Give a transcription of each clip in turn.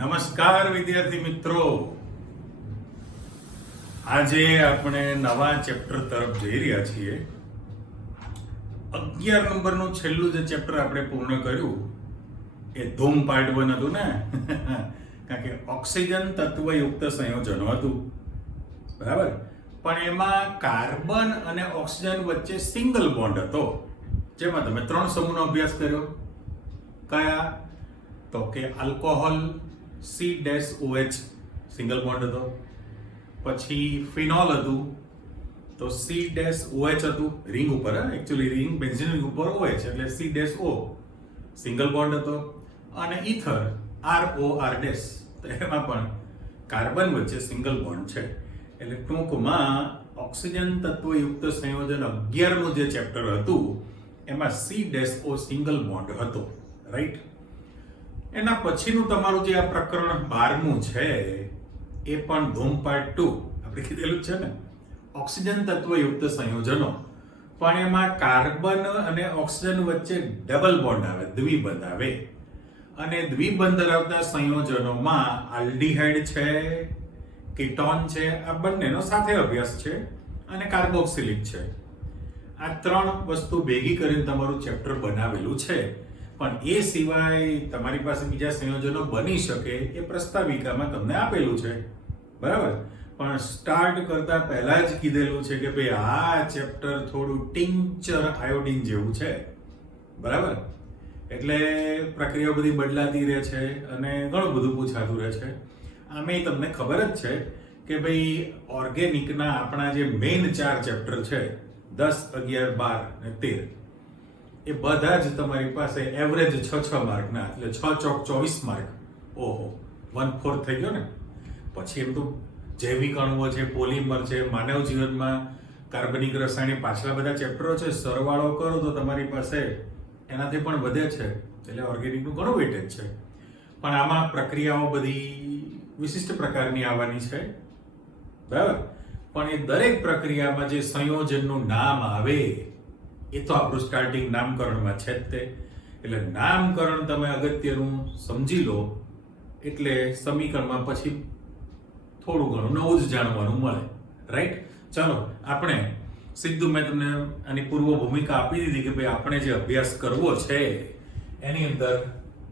નમસ્કાર વિદ્યાર્થી મિત્રો, આજે આપણે નવા ચેપ્ટર તરફ જઈ રહ્યા છીએ. 11 નંબરનું છેલ્લું જે ચેપ્ટર આપણે પૂર્ણ કર્યું એ ધૂમ પાર્ટ 1 હતું ને કારણ કે ઓક્સિજન તત્વયુક્ત સંયોજનો હતું, બરાબર. પણ એમાં કાર્બન અને ઓક્સિજન વચ્ચે સિંગલ બોન્ડ હતો, જેમાં તમે 3 સમૂહનો અભ્યાસ કર્યો. કયા? તો કે આલ્કોહોલ C-OH સિંગલ બોન્ડ હતો, પછી ફિનોલ હતું તો C-OH હતું, રિંગ ઉપર, એકચ્યુઅલી રિંગ બેન્ઝીન રિંગ ઉપર OH એટલે C-O સિંગલ બોન્ડ હતો, અને ઇથર ROR તો એમાં પણ કાર્બન વચ્ચે સિંગલ બોન્ડ છે. એટલે ટૂંકમાં ઓક્સિજન તત્વયુક્ત સંયોજન 11નું જે ચેપ્ટર હતું એમાં C-O સિંગલ બોન્ડ હતો, રાઈટ. એના પછીનું તમારું જે આ પ્રકરણ 12મું છે એ પણ ધૂમ પાર્ટ 2 આપણે કીધેલું છે ને, ઓક્સિજન તત્વયુક્ત સંયોજનો. પણ એમાં કાર્બન અને ઓક્સિજન વચ્ચે ડબલ બોન્ડ આવે, દ્વિબંધ આવે. અને દ્વિબંધ ધરાવતા સંયોજનોમાં આલ્ડીહાઇડ છે, કીટોન છે, આ બંનેનો સાથે અભ્યાસ છે, અને કાર્બોક્સિલિક છે. આ 3 વસ્તુ ભેગી કરીને તમારું ચેપ્ટર બનાવેલું છે. પણ એ સિવાય તમારી પાસે બીજા સંયોજનો બની શકે એ પ્રસ્તાવિકામાં તમને આપેલું છે, બરાબર. પણ સ્ટાર્ટ કરતા પહેલા જ કીધેલું છે કે ભાઈ આ ચેપ્ટર થોડું ટિંચર આયોડિન જેવું છે, બરાબર. એટલે પ્રક્રિયા બધી બદલાતી રહે છે અને ઘણું બધું પૂછાતું રહે છે. આમે તમને ખબર જ છે કે ભાઈ ઓર્ગેનિકના આપણા જે મેઇન 4 ચેપ્ટર છે 10, 11, 12 અને 13 એ બધા જ તમારી પાસે એવરેજ 6 માર્કના, એટલે 6 ચોક 24 માર્ક. ઓહો, 1/4 થઈ ગયો ને. પછી એમ તો જૈવિક અણુઓ છે, પોલિમર છે, માનવ જીવનમાં કાર્બનિક રસાયણ, પાછલા બધા ચેપ્ટરો છે, સરવાળો કરો તો તમારી પાસે એનાથી પણ વધે છે. એટલે ઓર્ગેનિકનું ઘણું વેટેજ છે. પણ આમાં પ્રક્રિયાઓ બધી વિશિષ્ટ પ્રકારની આવવાની છે, બરાબર. પણ એ દરેક પ્રક્રિયામાં જે સંયોજનનું નામ આવે એ તો આપણું સ્ટાર્ટિંગ નામકરણમાં છે જ તે. એટલે નામકરણ તમે અગત્યનું સમજી લો એટલે સમીકરણમાં પછી થોડું ઘણું નવું જ જાણવાનું મળે, રાઈટ. ચાલો આપણે સીધું, મેં તમને આની પૂર્વ ભૂમિકા આપી દીધી કે ભાઈ આપણે જે અભ્યાસ કરવો છે એની અંદર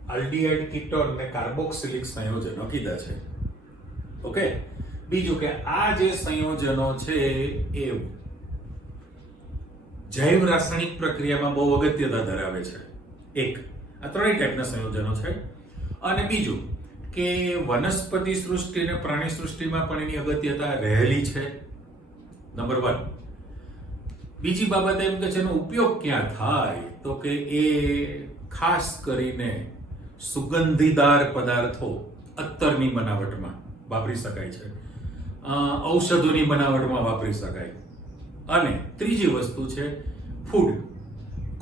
આલ્ડીહાઇડ, કીટોન અને કાર્બોક્સિલિક સંયોજનો કીધા છે. ઓકે. બીજું કે આ જે સંયોજનો છે એ જૈવ રાસાયણિક પ્રક્રિયામાં બહુ અગત્યતા ધરાવે છે. એક, આ 3 ટાઈપના સંયોજનો છે. અને બીજું કે વનસ્પતિ સૃષ્ટિ અને પ્રાણી સૃષ્ટિમાં પણ એની અગત્યતા રહેલી છે, નંબર 1. બીજી બાબત એમ કે છે એનો ઉપયોગ ક્યાં થાય તો કે એ ખાસ કરીને સુગંધીદાર પદાર્થો, અત્તરની બનાવટમાં વાપરી શકાય છે, ઔષધોની બનાવટમાં વાપરી શકાય. અને ત્રીજી વસ્તુ છે ફૂડ,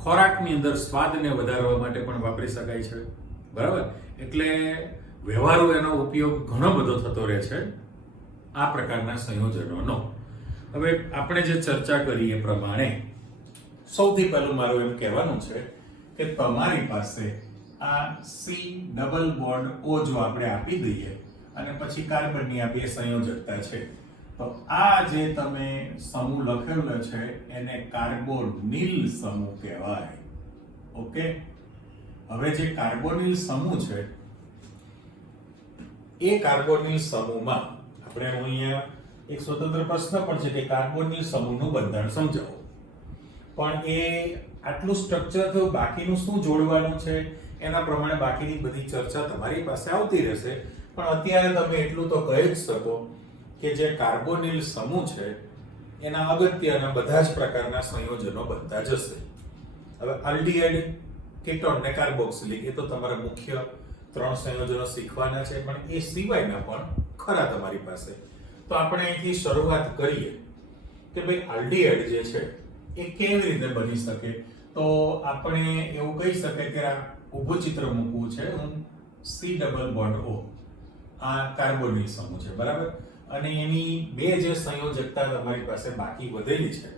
ખોરાકની અંદર સ્વાદને વધારવા માટે પણ વાપરી શકાય છે, બરાબર. એટલે વ્યવહારુ એનો ઉપયોગ ઘણો બધો થતો રહે છે આ પ્રકારના સંયોજનોનો. હવે આપણે જે ચર્ચા કરી એ પ્રમાણે સૌથી પહેલું મારું એમ કહેવાનું છે કે તમારી પાસે આ C-O જો આપણે આપી દઈએ અને પછી કાર્બનની આ 2 સંયોજકતા છે, તો આ જે તમે સમૂહ લખેલો છે એને કાર્બોનિલ સમૂહ કહેવાય. ઓકે. હવે જે કાર્બોનિલ સમૂહ છે એ કાર્બોનિલ સમૂહમાં આપણે અહીંયા એક સ્વતંત્ર પ્રશ્ન પણ છે કે કાર્બોનિલ સમૂહનું બંધારણ સમજાવો. પણ એ આટલું સ્ટ્રક્ચર થયું, બાકીનું શું જોડવાનું છે એના પ્રમાણે બાકીની બધી ચર્ચા તમારી પાસે આવતી રહેશે. પણ અત્યારે તમે એટલું તો કહી જ શકો કે જે કાર્બોનિલ સમૂહ છે એના અગત્યના બધા જ પ્રકારના સંયોજનો બનતા જશે. હવે આલ્ડીહાઇડ, કીટોન ને કાર્બોક્સિલિક એ તો તમારા મુખ્ય 3 સંયોજનો શીખવાના છે, પણ એ સિવાયના પણ ખરા તમારી પાસે. તો આપણે અહીંથી શરૂઆત કરીએ કે ભાઈ આલ્ડીહાઇડ જે છે એ કેવી રીતે બની શકે. તો આપણે એવું કહી શકીએ કે આ ઊભું ચિત્ર મૂકવું છે, હું C-O આ કાર્બોનિલ સમૂહ છે, બરાબર. અને એની 2 જે સંયોજકતા તમારી પાસે બાકી વધેલી છે,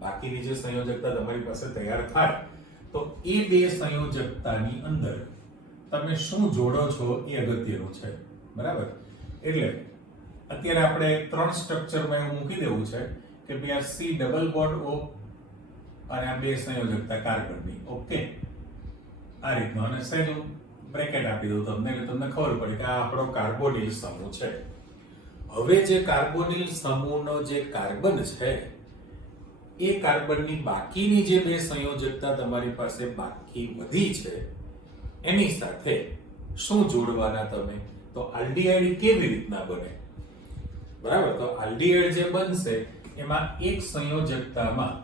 બાકીની જે સંયોજકતા તમારી પાસે તૈયાર થાય તો એ 2 સંયોજકતાની અંદર તમે શું જોડો છો એ અગત્યનું છે, બરાબર. એટલે અત્યારે આપણે 3 સ્ટ્રક્ચરમાં એવું મૂકી દેવું છે કે ભાઈ આ C ડબલ બોન્ડ O અને આ 2 સંયોજકતા કાર્બનની. ઓકે, આ રીતનો. અને સેનું બ્રેકેટ આપી દઉં તમને એટલે તમને ખબર પડે કે આ આપણો કાર્બોનિલ સમૂહ છે. હવે જે કાર્બોનિલ સમૂહનો જે કાર્બન છે એ કાર્બનની બાકીની જે 2 સંયોજકતા તમારી પાસે બાકી વધી છે એની સાથે શું જોડવાના તમે? તો આલ્ડીહાઇડ કેવી રીતના બને? બરાબર. તો આલ્ડીહાઇડ જે બનશે એમાં એક સંયોજકતામાં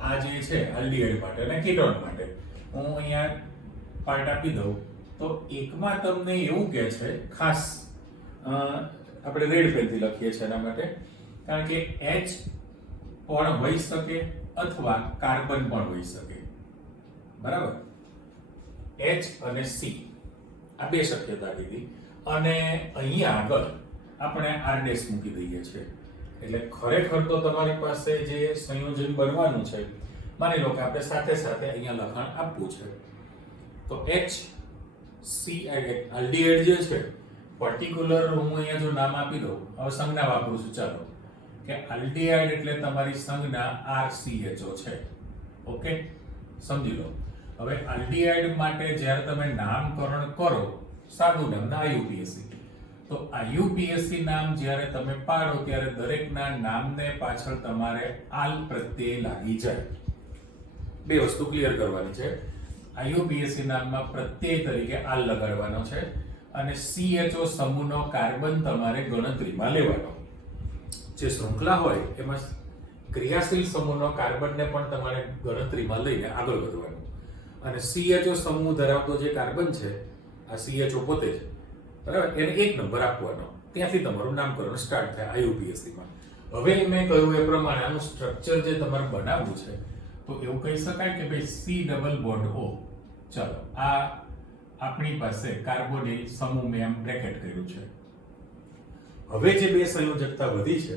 આ જે છે આલ્ડીહાઇડ માટે અને કીટોન માટે હું અહીંયા પાર્ટ આપી દઉં તો એકમાં તમને એવું કહે છે, ખાસ આપણે રેડ પેનથી લખીએ છીએ એના માટે, કારણ કે H પણ હોઈ શકે અથવા કાર્બન પણ હોઈ શકે, બરાબર. H અને C આ 2 શક્યતા કીધી અને અહીંયા આગળ આપણે R' મૂકી દઈએ છીએ. એટલે ખરેખર તો તમારી પાસે જે સંયોજન બનવાનું છે, માની લો કે આપણે સાથે સાથે અહીંયા લખાણ આપવું છે તો HC આલ્ડીહાઇડ જે છે પર્ટિક્યુલર હું અહીંયા જો નામ આપી દઉં, હવે સંજ્ઞા વાપરું છું, ચાલો કે આલ્ડીહાઇડ એટલે તમારી સંજ્ઞા RCHO છે. ઓકે, સમજી લો. હવે આલ્ડીહાઇડ માટે જ્યારે તમે નામકરણ કરો, સાદું નામ IUPAC, તો IUPAC નામ જ્યારે તમે પાડો ત્યારે દરેકના નામને પાછળ તમારે આલ પ્રત્યય લાગી જાય. 2 વસ્તુ ક્લિયર કરવાની છે. IUPAC નામમાં પ્રત્યય તરીકે આલ લગાડવાનો છે અને CHO સમૂહનો કાર્બન તમારે ગણતરીમાં લેવાનો. જે શૃંખલા હોય એમાં ક્રિયાશીલ સમૂહનો કાર્બનને પણ તમારે ગણતરીમાં લઈને આગળ વધવાનું. અને CHO સમૂહ ધરાવતો જે કાર્બન છે, આ CHO પોતે જ, બરાબર, એને 1 નંબર આપવાનો. ત્યાંથી તમારું નામકરણ સ્ટાર્ટ થાય IUPAC માં. હવે મેં કહ્યું એ પ્રમાણે આનું સ્ટ્રક્ચર જે તમારે બનાવવું છે તો એવું કહી શકાય કે ભાઈ C ડબલ બોન્ડ O. ચાલો, આ આપણી પાસે કાર્બોનિલ સમૂહ મેં એમ બ્રેકેટ કર્યું છે. હવે જે 2 સંયોજકતા વધી છે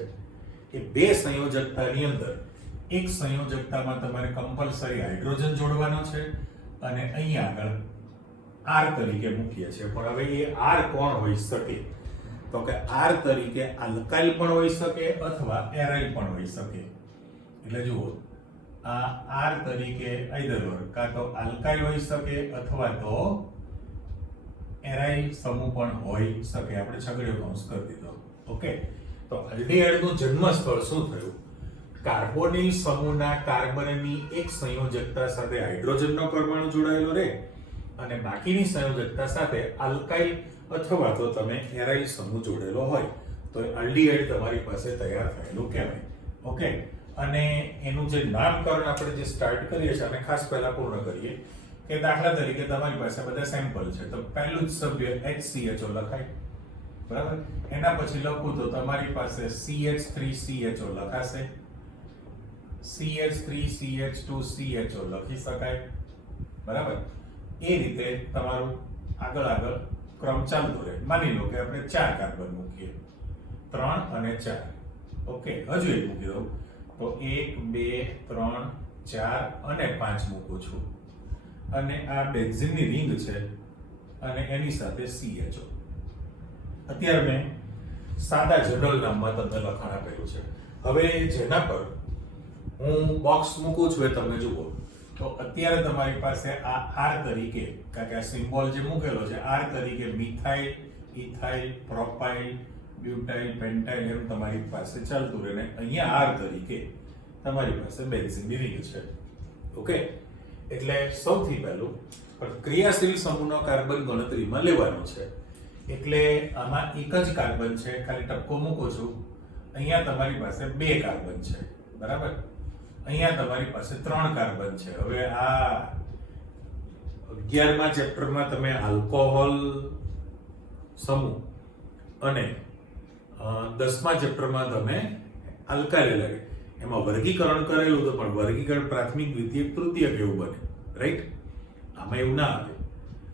એ 2 સંયોજકતાની અંદર એક સંયોજકતામાં તમારે કમ્પલસરી હાઇડ્રોજન જોડવાનો છે અને અહીંયા આગળ R તરીકે મૂકીએ છીએ. પણ હવે એ R કોણ હોઈ શકે? તો કે R તરીકે આલ્કાઇલ પણ હોઈ શકે અથવા એરાઇલ પણ હોઈ શકે. એટલે જુઓ, આ R તરીકે આઈધર કાં તો આલ્કાઇલ હોઈ શકે અથવા તો એરાઇલ સમૂહ પણ હોઈ શકે. આપણે છગડીયો કૌંસ કરી દીધો. ઓકે, તો આલ્ડીહાઇડનું જન્મ સ્થળ શું થયું? કાર્બોનિલ સમૂહના કાર્બનની એક સંયોજકતા સાથે હાઇડ્રોજનનો પરમાણુ જોડાયેલો રહે અને બાકીની સંયોજકતા સાથે આલ્કાઇલ અથવા તો તમે એરાઇલ સમૂહ જોડેલો હોય તો આલ્ડીહાઇડ તમારી પાસે તૈયાર થયેલું કહેવાય. ઓકે, અને એનું જે નામકરણ આપણે જે સ્ટાર્ટ કરીએ છીએ અને ખાસ પહેલા પૂર્ણ કરીએ કે દાખલા તરીકે તમારી પાસે બધા સેમ્પલ છે તો પહેલું જ સભ્ય HCHO લખાય, બરાબર. એના પછી લખું તો તમારી પાસે CH3CHO લખાશે, CH3CH2CHO લખી શકાય, બરાબર. એ રીતે તમારું આગળ ક્રમ ચાલતો રહે. માની લો કે આપણે 4 કાર્બન મૂકીએ, 3 અને 4. ઓકે, હજુ એક મૂકી દઉં તો 1 2 3 4 અને 5 મૂકું છું અને આ બેન્ઝીનની રિંગ છે અને એની સાથે CHO. અત્યારે મેં સાદા જનરલ નામમાં તમને લખાણ આપેલું છે. હવે જેના પર હું બોક્સ મૂકું છું એ તમે જુઓ તો અત્યારે તમારી પાસે આ R તરીકે, કારણ કે આ સિમ્બોલ જે મૂકેલો છે R તરીકે મિથાઇલ, ઇથાઇલ, પ્રોપાઇલ, બ્યુટાઇલ, પેન્ટાઇલ એમ તમારી પાસે ચાલતું રહે ને અહીંયા R તરીકે તમારી પાસે બેન્ઝીનની રિંગ છે. ઓકે, એટલે સૌથી પહેલું ક્રિયાશીલ સમૂહનો કાર્બન ગણતરીમાં લેવાનો છે. એટલે આમાં એક જ કાર્બન છે, ખાલી ટપકો મૂકું છું. અહીંયા તમારી પાસે 2 કાર્બન છે, બરાબર. અહીંયા તમારી પાસે 3 કાર્બન છે. હવે આ 11મા ચેપ્ટરમાં તમે આલ્કોહોલ સમૂહ અને 10મા ચેપ્ટરમાં તમે આલ્કાઇલ એમાં વર્ગીકરણ કરેલું હતું, પણ વર્ગીકરણ પ્રાથમિક, દ્વિતીયક, તૃતીયક એવું બને, રાઈટ. આમાં એવું ના આવે.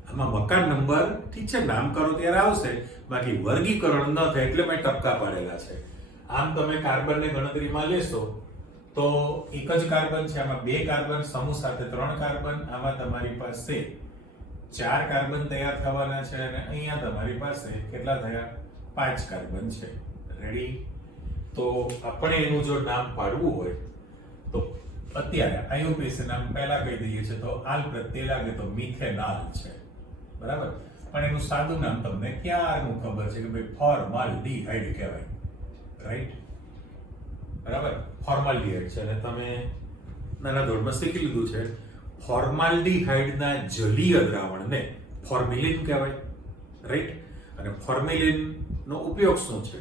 આમાં મકાન નંબર ઠીક છે નામ કરો ત્યારે આવશે, બાકી વર્ગીકરણ ન થાય એટલે મેં ટપકા પાડેલા છે. આમ તમે કાર્બનને ગણતરીમાં લેશો તો એક જ કાર્બન છે, આમાં 2 કાર્બન સમૂહ સાથે 3 કાર્બન, આમાં તમારી પાસે 4 કાર્બન તૈયાર થવાના છે અને અહીંયા તમારી પાસે કેટલા થયા 5 કાર્બન છે. રેડી? તો આપણે એનું જો નામ પાડવું હોય તો અત્યારે IUPAC નામ પહેલા કહી દઈએ છે તો આલ પ્રત્યે લાગે તો મિથેનાલ છે. બરાબર? પણ એનું સાદું નામ તમને ક્યારનું ખબર છે કે ભાઈ ફોર્માલ્ડીહાઇડ કહેવાય. રાઈટ? બરાબર? ફોર્માલ્ડીહાઇડ છે અને તમે નાના ધોરણમાં શીખી લીધું છે ફોર્માલ્ડીહાઇડના જલીય દ્રાવણને ફોર્મેલિન કહેવાય. રાઈટ? અને ફોર્મેલિન નો ઉપયોગ શું છે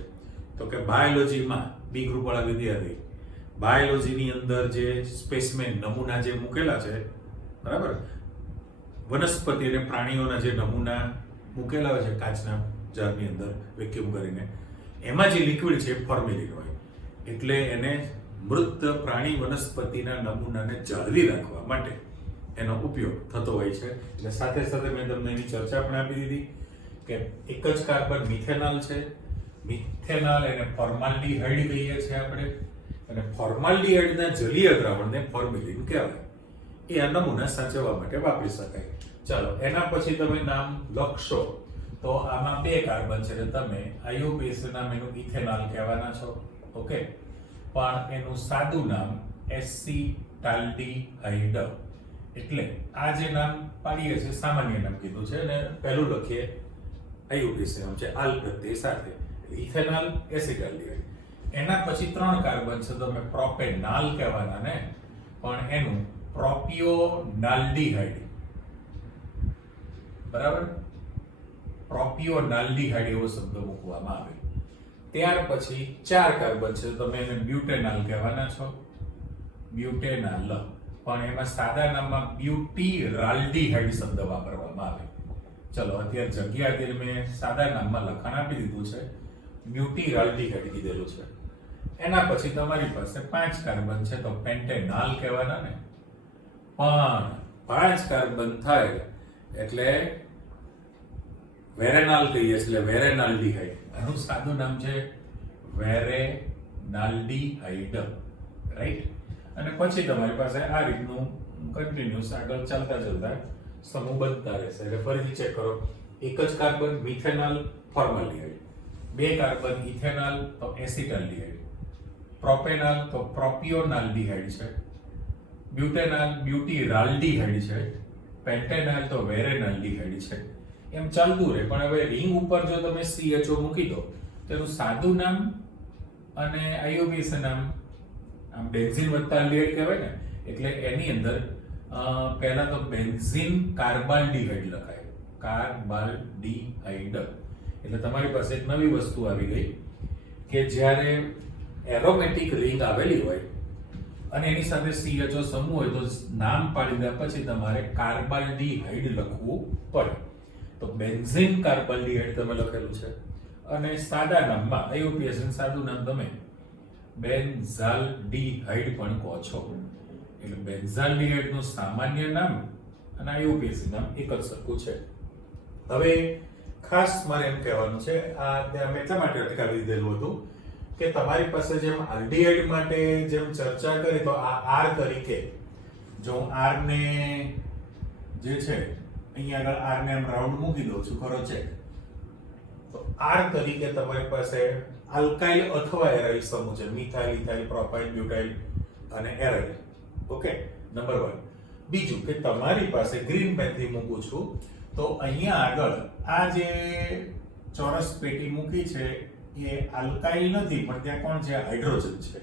તો કે બાયોલોજીમાં બી ગ્રુપ વાળા વિદ્યાર્થી બાયોલોજીની અંદર જે સ્પેસમેન નમૂના જે મૂકેલા છે, બરાબર, વનસ્પતિ અને પ્રાણીઓના જે નમૂના મૂકેલા હોય છે કાચના જારની અંદર વેક્યુમ કરીને, એમાં જે લિક્વિડ છે ફોર્મેલિન હોય. એટલે એને મૃત પ્રાણી વનસ્પતિના નમૂનાને જાળવી રાખવા માટે એનો ઉપયોગ થતો હોય છે. એટલે સાથે સાથે મેં તમને એની ચર્ચા પણ આપી દીધી કે એક જ કાર્બન મિથેનોલ છે. મિથેનોલ એને ફોર્માલ્ડીહાઇડ કહીએ છીએ આપણે, અને ફોર્માલ્ડીહાઇડના જલીય દ્રાવણને ફોર્મેલિન કહેવાય. એ આ નમૂના સાચવવા માટે વાપરી શકાય. ચાલો એના પછી તમે નામ લખશો તો આમાં 2 કાર્બન છે એટલે તમે IUPAC નામ એનું ઇથેનોલ કહેવાના છો. ઓકે? પણ એનું સાદું નામ એસિટાલ્ડીહાઇડ. એટલે આ જે નામ પાડીએ છીએ સામાન્ય નામ કીધું છે અને પહેલું લખીએ IUPAC નામ છે આલ પ્રત્યય સાથે ઇથેનોલ એસિટાલ્ડીહાઇડ. એના પછી 3 કાર્બન છે તો તમે પ્રોપેનોલ કહેવાના ને, પણ એનું પ્રોપિયોનાલ્ડીહાઇડ. બરાબર? પ્રોપિયોનાલ્ડીહાઇડ એવો શબ્દ મૂકવામાં આવે. ત્યાર પછી 4 કાર્બન છે તમે એને બ્યુટેનોલ કહેવાના છો. બ્યુટેનોલ, પણ એમાં સાદા નામમાં બ્યુટીરાલ્ડીહાઇડ શબ્દ વાપરવામાં આવે. ચલો અત્યારે જગ્યા અત્યારે મેં સાદા નામમાં લખાણ આપી દીધું છે, બ્યુટીરાલ્ડીહાઇડ કીધેલું છે. એના પછી તમારી પાસે 5 કાર્બન છે તો પેન્ટેનોલ કહેવાના ને, પણ 5 કાર્બન થાય એટલે વેરેનોલ કહીએ એટલે વેરેનાલ્ડીહાઇડ. આનું સાદું નામ છે વેરેનાલ્ડીહાઇડ. રાઈટ? અને પછી તમારી પાસે આ રીતનું કન્ટિન્યુઅસ આગળ ચાલતા સમૂહ બનતા રહેશે. એટલે ફરીથી ચેક કરો. એક જ carbon methanol formaldehyde, 2 carbon ethanol તો એસિટાલ્ડીહાઇડ, પ્રોપેનોલ તો પ્રોપિયોનાલ્ડીહાઇડ છે, બ્યુટેનોલ બ્યુટીરાલ્ડીહાઇડ છે, પેન્ટેનોલ તો વેરેનાલ્ડીહાઇડ છે. એમ ચાલતું રહે. પણ હવે રિંગ ઉપર જો તમે CHO મૂકી દો તેનું સાદું નામ અને IUPAC નામ આમ બેન્ઝીન વત્તા આલ્ડીહાઇડ કહેવાય ને, એટલે એની અંદર પહેલા તો બેન્ઝીન કાર્બાલ્ડીહાઇડ લખાય. કાર્બાલ્ડીહાઇડ એટલે તમારી પાસે એક નવી વસ્તુ આવી ગઈ કે જ્યારે એરોમેટિક રિંગ આવેલી હોય અને એની સાથે CHO સમૂહ હોય તો નામ પાડી દે પછી તમારે કાર્બાલ્ડીહાઇડ લખવું પડે. તો બેન્ઝીન કાર્બાલ્ડીહાઇડ તમે લખેલું છે અને સાદા નામમાં IUPAC સાદું નામ તમે બેન્ઝાલ્ડીહાઇડ પણ કહો છો. એટલે બેન્ઝાલ્ડીહાઇડ નું સામાન્ય નામ અને IUPAC નામ એક જ સરખું છે. હવે ખાસ મારે એમ કહેવાનું છે, આ મેં એટલા માટે અટકાવી દીધેલું હતું કે તમારી પાસે જેમ આલ્ડીહાઇડ માટે જેમ ચર્ચા કરી તો આ R તરીકે જો હું R ને જે છે અહીંયા આગળ R ને એમ રાઉન્ડ મૂકી દઉં છું, ખરો ચેક. તો R તરીકે તમારી પાસે આલ્કાઇલ અથવા એરાઇલ સમૂહ છે, મિથાઇલ, ઇથાઇલ, પ્રોપાઇલ, બ્યુટાઇલ અને એરાઇલ. ઓકે? નંબર 1. બીજું કે તમારી પાસે ગ્રીન પેનથી મૂકું છું તો અહીંયા આગળ આ જે ચોરસ પેટી મૂકી છે એ આલ્કાઇલ નથી, પણ ત્યાં કોણ છે? હાઇડ્રોજન છે.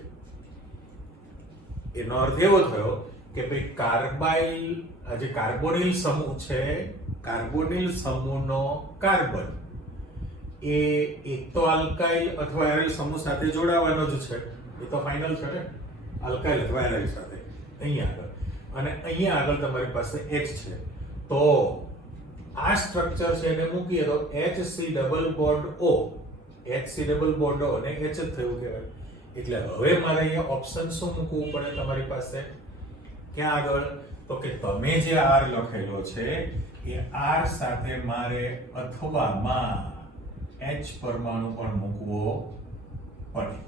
એનો અર્થ એવો થયો કે ભાઈ કાર્બાઇલ, આ જે કાર્બોનિલ સમૂહ છે, કાર્બોનિલ સમૂહનો કાર્બન એ એક તો આલ્કાઇલ અથવા એરાઇલ સમૂહ સાથે જોડાવાનો જ છે. એ તો ફાઇનલ છે ને, આલ્કાઇલ અથવા એરાઇલ સાથે. અહીંયા આગળ અને અહીંયા આગળ તમારી પાસે H છે. તો આ સ્ટ્રક્ચર છે એને મૂકીએ તો HC double bond O, HC double bond O અને H જ થયું કહેવાય. એટલે હવે મારે અહીંયા ઓપ્શન શું મૂકવું પડે તમારી પાસે? ક્યાં આગળ? તો કે તમે જે R લખેલો છે એ R સાથે મારે અથવામાં H પરમાણુ પણ મૂકવો પડે.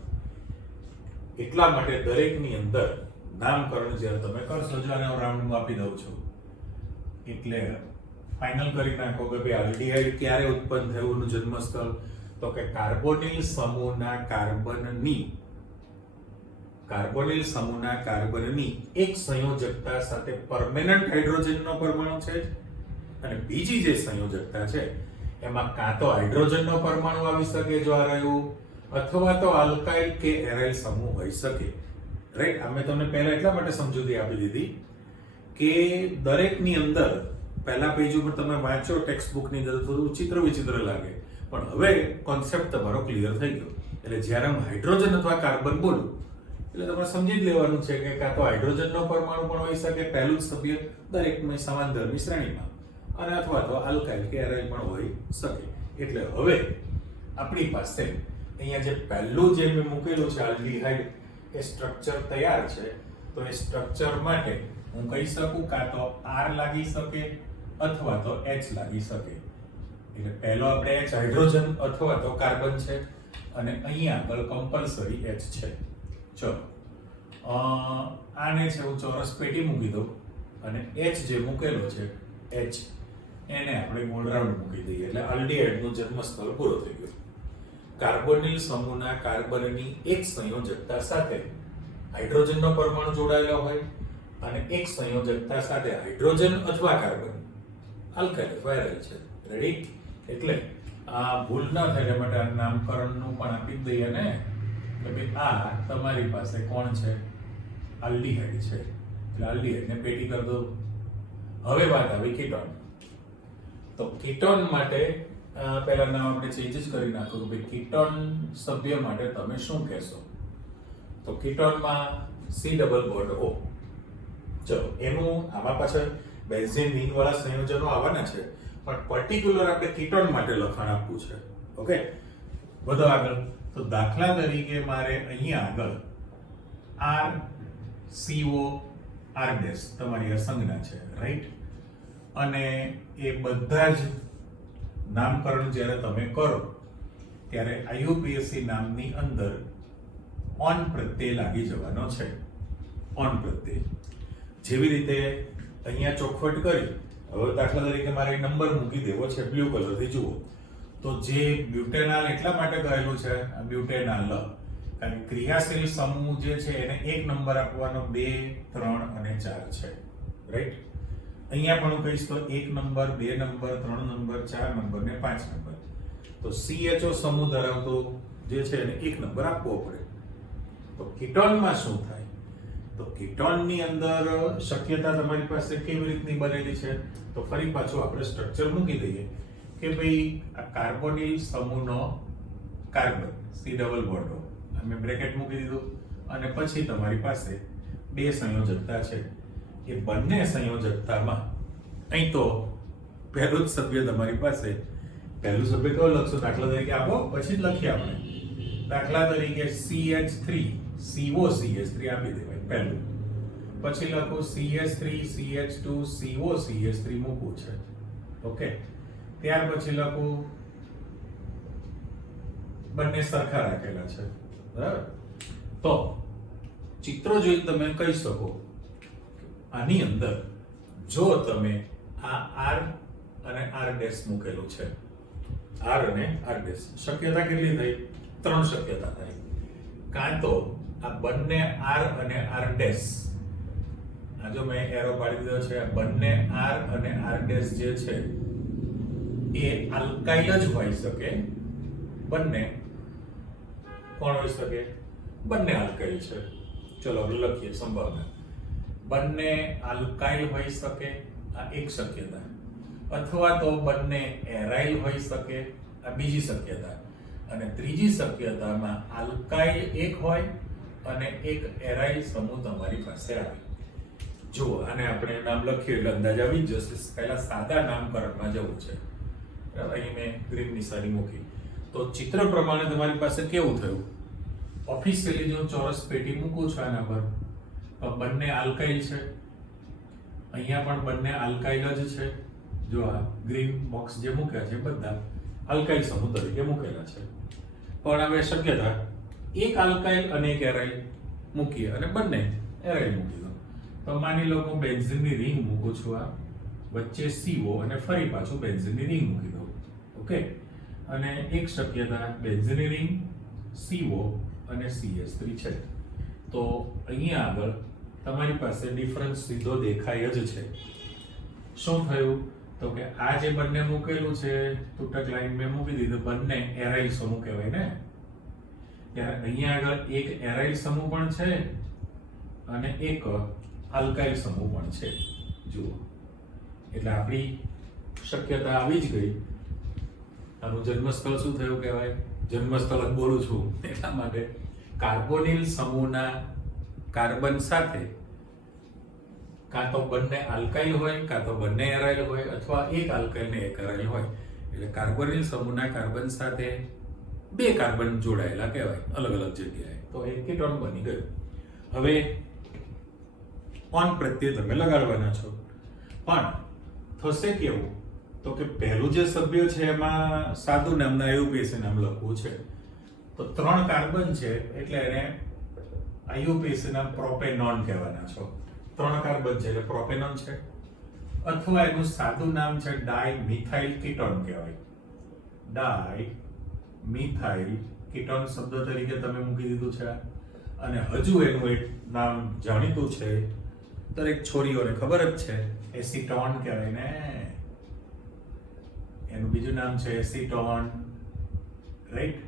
એટલા માટે દરેકની અંદર નામકરણ જ્યારે તમે કરશો, જો આને રાઉન્ડમાં આપી દઉં છું એટલે ફાઇનલ કરી નાખો કે ભાઈ આલ્ડીહાઇડ ક્યારે ઉત્પન્ન થયું એનું જન્મસ્થળ, તો કે કાર્બોનિલ સમૂહના કાર્બનની એક સંયોજકતા સાથે પરમેનન્ટ હાઇડ્રોજનનો પરમાણુ છે અને બીજી જે સંયોજકતા છે એમાં કાં તો હાઇડ્રોજનનો પરમાણુ આવી શકે જો આ રહ્યું, અથવા તો આલ્કાઇલ કે એરાઇલ સમૂહ હોઈ શકે. રાઈટ, આ મેં તમને પહેલા એટલા માટે સમજૂતી આપી દીધી કે દરેકની અંદર પહેલા પેજ ઉપર તમે વાંચો ટેક્સ્ટ બુકની અંદર થોડું વિચિત્ર લાગે, પણ હવે કોન્સેપ્ટ તમારો ક્લિયર થઈ ગયો. એટલે જ્યારે હું હાઇડ્રોજન અથવા કાર્બન બોલું એટલે તમારે સમજી જ લેવાનું છે કે કાં તો હાઇડ્રોજનનો પરમાણુ પણ હોઈ શકે પહેલું જ સભ્ય દરેકમાં સમાંતરની શ્રેણીમાં, અને અથવા તો આલ્કાઇલ કે એરાઇલ પણ હોઈ શકે. એટલે હવે આપણી પાસે અહીંયા જે પહેલું જે મેં મૂકેલું છે આલ્ડીહાઇડ એ સ્ટ્રક્ચર તૈયાર છે. તો એ સ્ટ્રક્ચર માટે હું કહી શકું કાં તો R લાગી શકે અથવા તો H લાગી શકે. એટલે પહેલો આપણે H હાઇડ્રોજન અથવા તો કાર્બન છે અને અહીંયા આગળ કમ્પલસરી H છે. ચલો આને છે હું ચોરસ પેટી મૂકી દઉં અને H જે મૂકેલો છે H એને આપણે ગોળ રાઉન્ડ મૂકી દઈએ એટલે આલ્ડીહાઇડનું જન્મસ્થળ પૂરો થઈ ગયો. કાર્બોનિલ સમૂહના કાર્બનની એક સંયોજકતા સાથે હાઇડ્રોજનનો પરમાણુ જોડાયેલો હોય અને એક સંયોજકતા સાથે હાઇડ્રોજન અથવા કાર્બન આલ્કાઇલ વાયરલ છે. રેડી? એટલે આ ભૂલ ન થાય માટે આ નામકરણનું પણ આપી જ દઈએ ને કે ભાઈ આ તમારી પાસે કોણ છે? આલ્ડીહાઇડ છે. એટલે આલ્ડીહાઇડને પેટી કરી દો. હવે વાત આવી કીટોન. તો કીટોન માટે પહેલા નામ આપણે ચેન્જ જ કરી નાખો કે ભાઈ કીટોન સભ્ય માટે તમે શું કહેશો? તો કીટોનમાં C ડબલ બોન્ડ O. ચલો એનું આમાં પાછળ બેન્ઝીન મીન વાળા સંયોજનો આવવાના છે, પણ પર્ટિક્યુલર આપણે કીટોન માટે લખાણ આપવું છે. ઓકે, વધો આગળ. તો દાખલા તરીકે મારે અહીંયા આગળ RCO R ડેશ તમારી આ સંજ્ઞા છે, રાઈટ? અને એ બધા જ નામકરણ જ્યારે તમે કરો ત્યારે IUPAC નામની અંદર ઓન પ્રત્યય લાગી જવાનો છે. ઓન પ્રત્યય જેવી રીતે અહીંયા ચોખવટ કરી. હવે દાખલા તરીકે મારે નંબર મૂકી દેવો છે બ્લુ કલરથી જુઓ તો જે બ્યુટેનાલ એટલા માટે કહેલું છે બ્યુટેનાલ કારણ કે ક્રિયાશીલ સમૂહ જે છે એને એક નંબર આપવાનો 2, 3 અને 4 છે. રાઈટ? અહીંયા પણ હું કહીશ તો 1 નંબર, 2 નંબર, 3 નંબર, 4 નંબર ને 5 નંબર. તો CHO સમૂહ ધરાવતો જે છે એને 1 નંબર આપવો પડે. તો કીટોનમાં શું થાય? તો કીટોનની અંદર શક્યતા તમારી પાસે કેવી રીતની બનેલી છે? તો ફરી પાછું આપણે સ્ટ્રક્ચર મૂકી દઈએ કે ભાઈ આ કાર્બોનિલ સમૂહનો કાર્બન C ડબલ બોન્ડ અમે બ્રેકેટ મૂકી દીધું અને પછી તમારી પાસે બે સંયોજકતા છે. એ બંને સંયોજકતામાં અહીં તો પહેલું જ સભ્ય તમારી પાસે પહેલું સભ્ય કયો લખશો? દાખલા તરીકે આપો પછી જ લખીએ આપણે. દાખલા તરીકે CH3 COCH3 આપી દેવાય પહેલું. પછી લખો CH3 CH2 COCH3 મૂકવું છે. ઓકે, ત્યાર પછી લખું બંને સરખા રાખેલા છે. બરાબર? તો ચિત્રો જોઈને તમે કહી શકો આની અંદર જો તમે આ R અને R ડેશ મૂકેલું છે, R અને R ડેશ, શક્યતા કેટલી થઈ? 3 શક્યતા થઈ. કાં તો આ બંને R અને R ડેશ, આ જો મેં એરો પાડી દીધો છે, આ બંને R અને R ડેશ જે છે એ આલ્કાઇલ જ હોઈ શકે. બંને કોણ હોઈ શકે? બંને આલ્કાઇલ છે. ચલો આપણે લખીએ સંભાવના. બંને આલ્કાઇલ હોઈ શકે, આ એક શક્યતા. અથવા તો બંને એરાઇલ હોઈ શકે, આ બીજી શક્યતા. અને ત્રીજી શક્યતામાં આલ્કાઇલ એક હોય અને એક એરાઇલ સમૂહ તમારી પાસે આવે. જુઓ, આને આપણે નામ લખીએ એટલે અંદાજ આવી જ જશે. પહેલા સાદા નામકરણમાં જવું છે. અહીં મેં ગ્રીન નિશાની મૂકી. તો ચિત્ર પ્રમાણે તમારી પાસે કેવું થયું? ઓફિશિયલી જો ચોરસ પેટી મૂકું છું આના પર તો બંને આલ્કાઇલ છે. અહીંયા પણ બંને આલ્કાઇલ જ છે. જો આ ગ્રીન બોક્સ જે મૂક્યા છે બધા આલ્કાઇલ સમૂહ તરીકે મૂકેલા છે. પણ હવે શક્યતા એક આલ્કાઇલ અને એક એરાઇલ મૂકીએ અને બંને એરાઇલ મૂકી દો. તો માની લો હું બેન્ઝીનની રિંગ મૂકું છું આ વચ્ચે CO અને ફરી પાછું બેન્ઝીનની રિંગ મૂકી દો. ઓકે, અને એક શક્યતા બેન્ઝીનની રિંગ, CO અને CH3 છે. તો અહીંયા આગળ તમારી પાસે ડિફરન્સ સીધો દેખાય જ છે. શું થયું? તો કે આ જે બંને મૂકેલું છે તૂટક લાઈન મેં મૂકી દીધું, બંને એરાઇલ સમૂહ કહેવાય ને. ત્યારે અહીંયા આગળ એક એરાઇલ સમૂહ પણ છે અને એક આલ્કાઇલ સમૂહ પણ છે. જુઓ, એટલે આપણી શક્યતા આવી જ ગઈ. આનું જન્મસ્થળ શું થયું કહેવાય? જન્મસ્થળ જ બોલું છું એટલા માટે. કાર્બોનિલ સમૂહના કાર્બન સાથે કાં તો બંને આલ્કાઇલ હોય, કાં તો બંને એરાઇલ હોય, અથવા એક આલ્કાઇલ ને એક એરાઇલ હોય. એટલે કાર્બોનિલ સમૂહના કાર્બન સાથે બે કાર્બન જોડાયેલા કહેવાય અલગ અલગ જગ્યાએ. તો એક કીટોન બની ગયું. હવે ઓન પ્રત્યે તમે લગાડવાના છો, પણ થશે કેવું? તો કે પહેલું જે સભ્ય છે એમાં સાદું નામના IUPAC નામ લખવું છે. તો 3 કાર્બન છે એટલે એને IUPAC નામ પ્રોપેનોન કહેવાના છો. 3 કાર્બન છે એટલે પ્રોપેનોન છે. અથવા એનું સાદું નામ છે ડાઇમિથાઇલ કીટોન કહેવાય. ડાઇમિથાઇલ કીટોન શબ્દ તરીકે તમે મૂકી દીધું છે. અને હજુ એનું એક નામ જાણીતું છે, દરેક છોરીઓને ખબર જ છે, એસિટોન કહેવાય ને. એનું બીજું નામ છે એસિટોન, રાઈટ?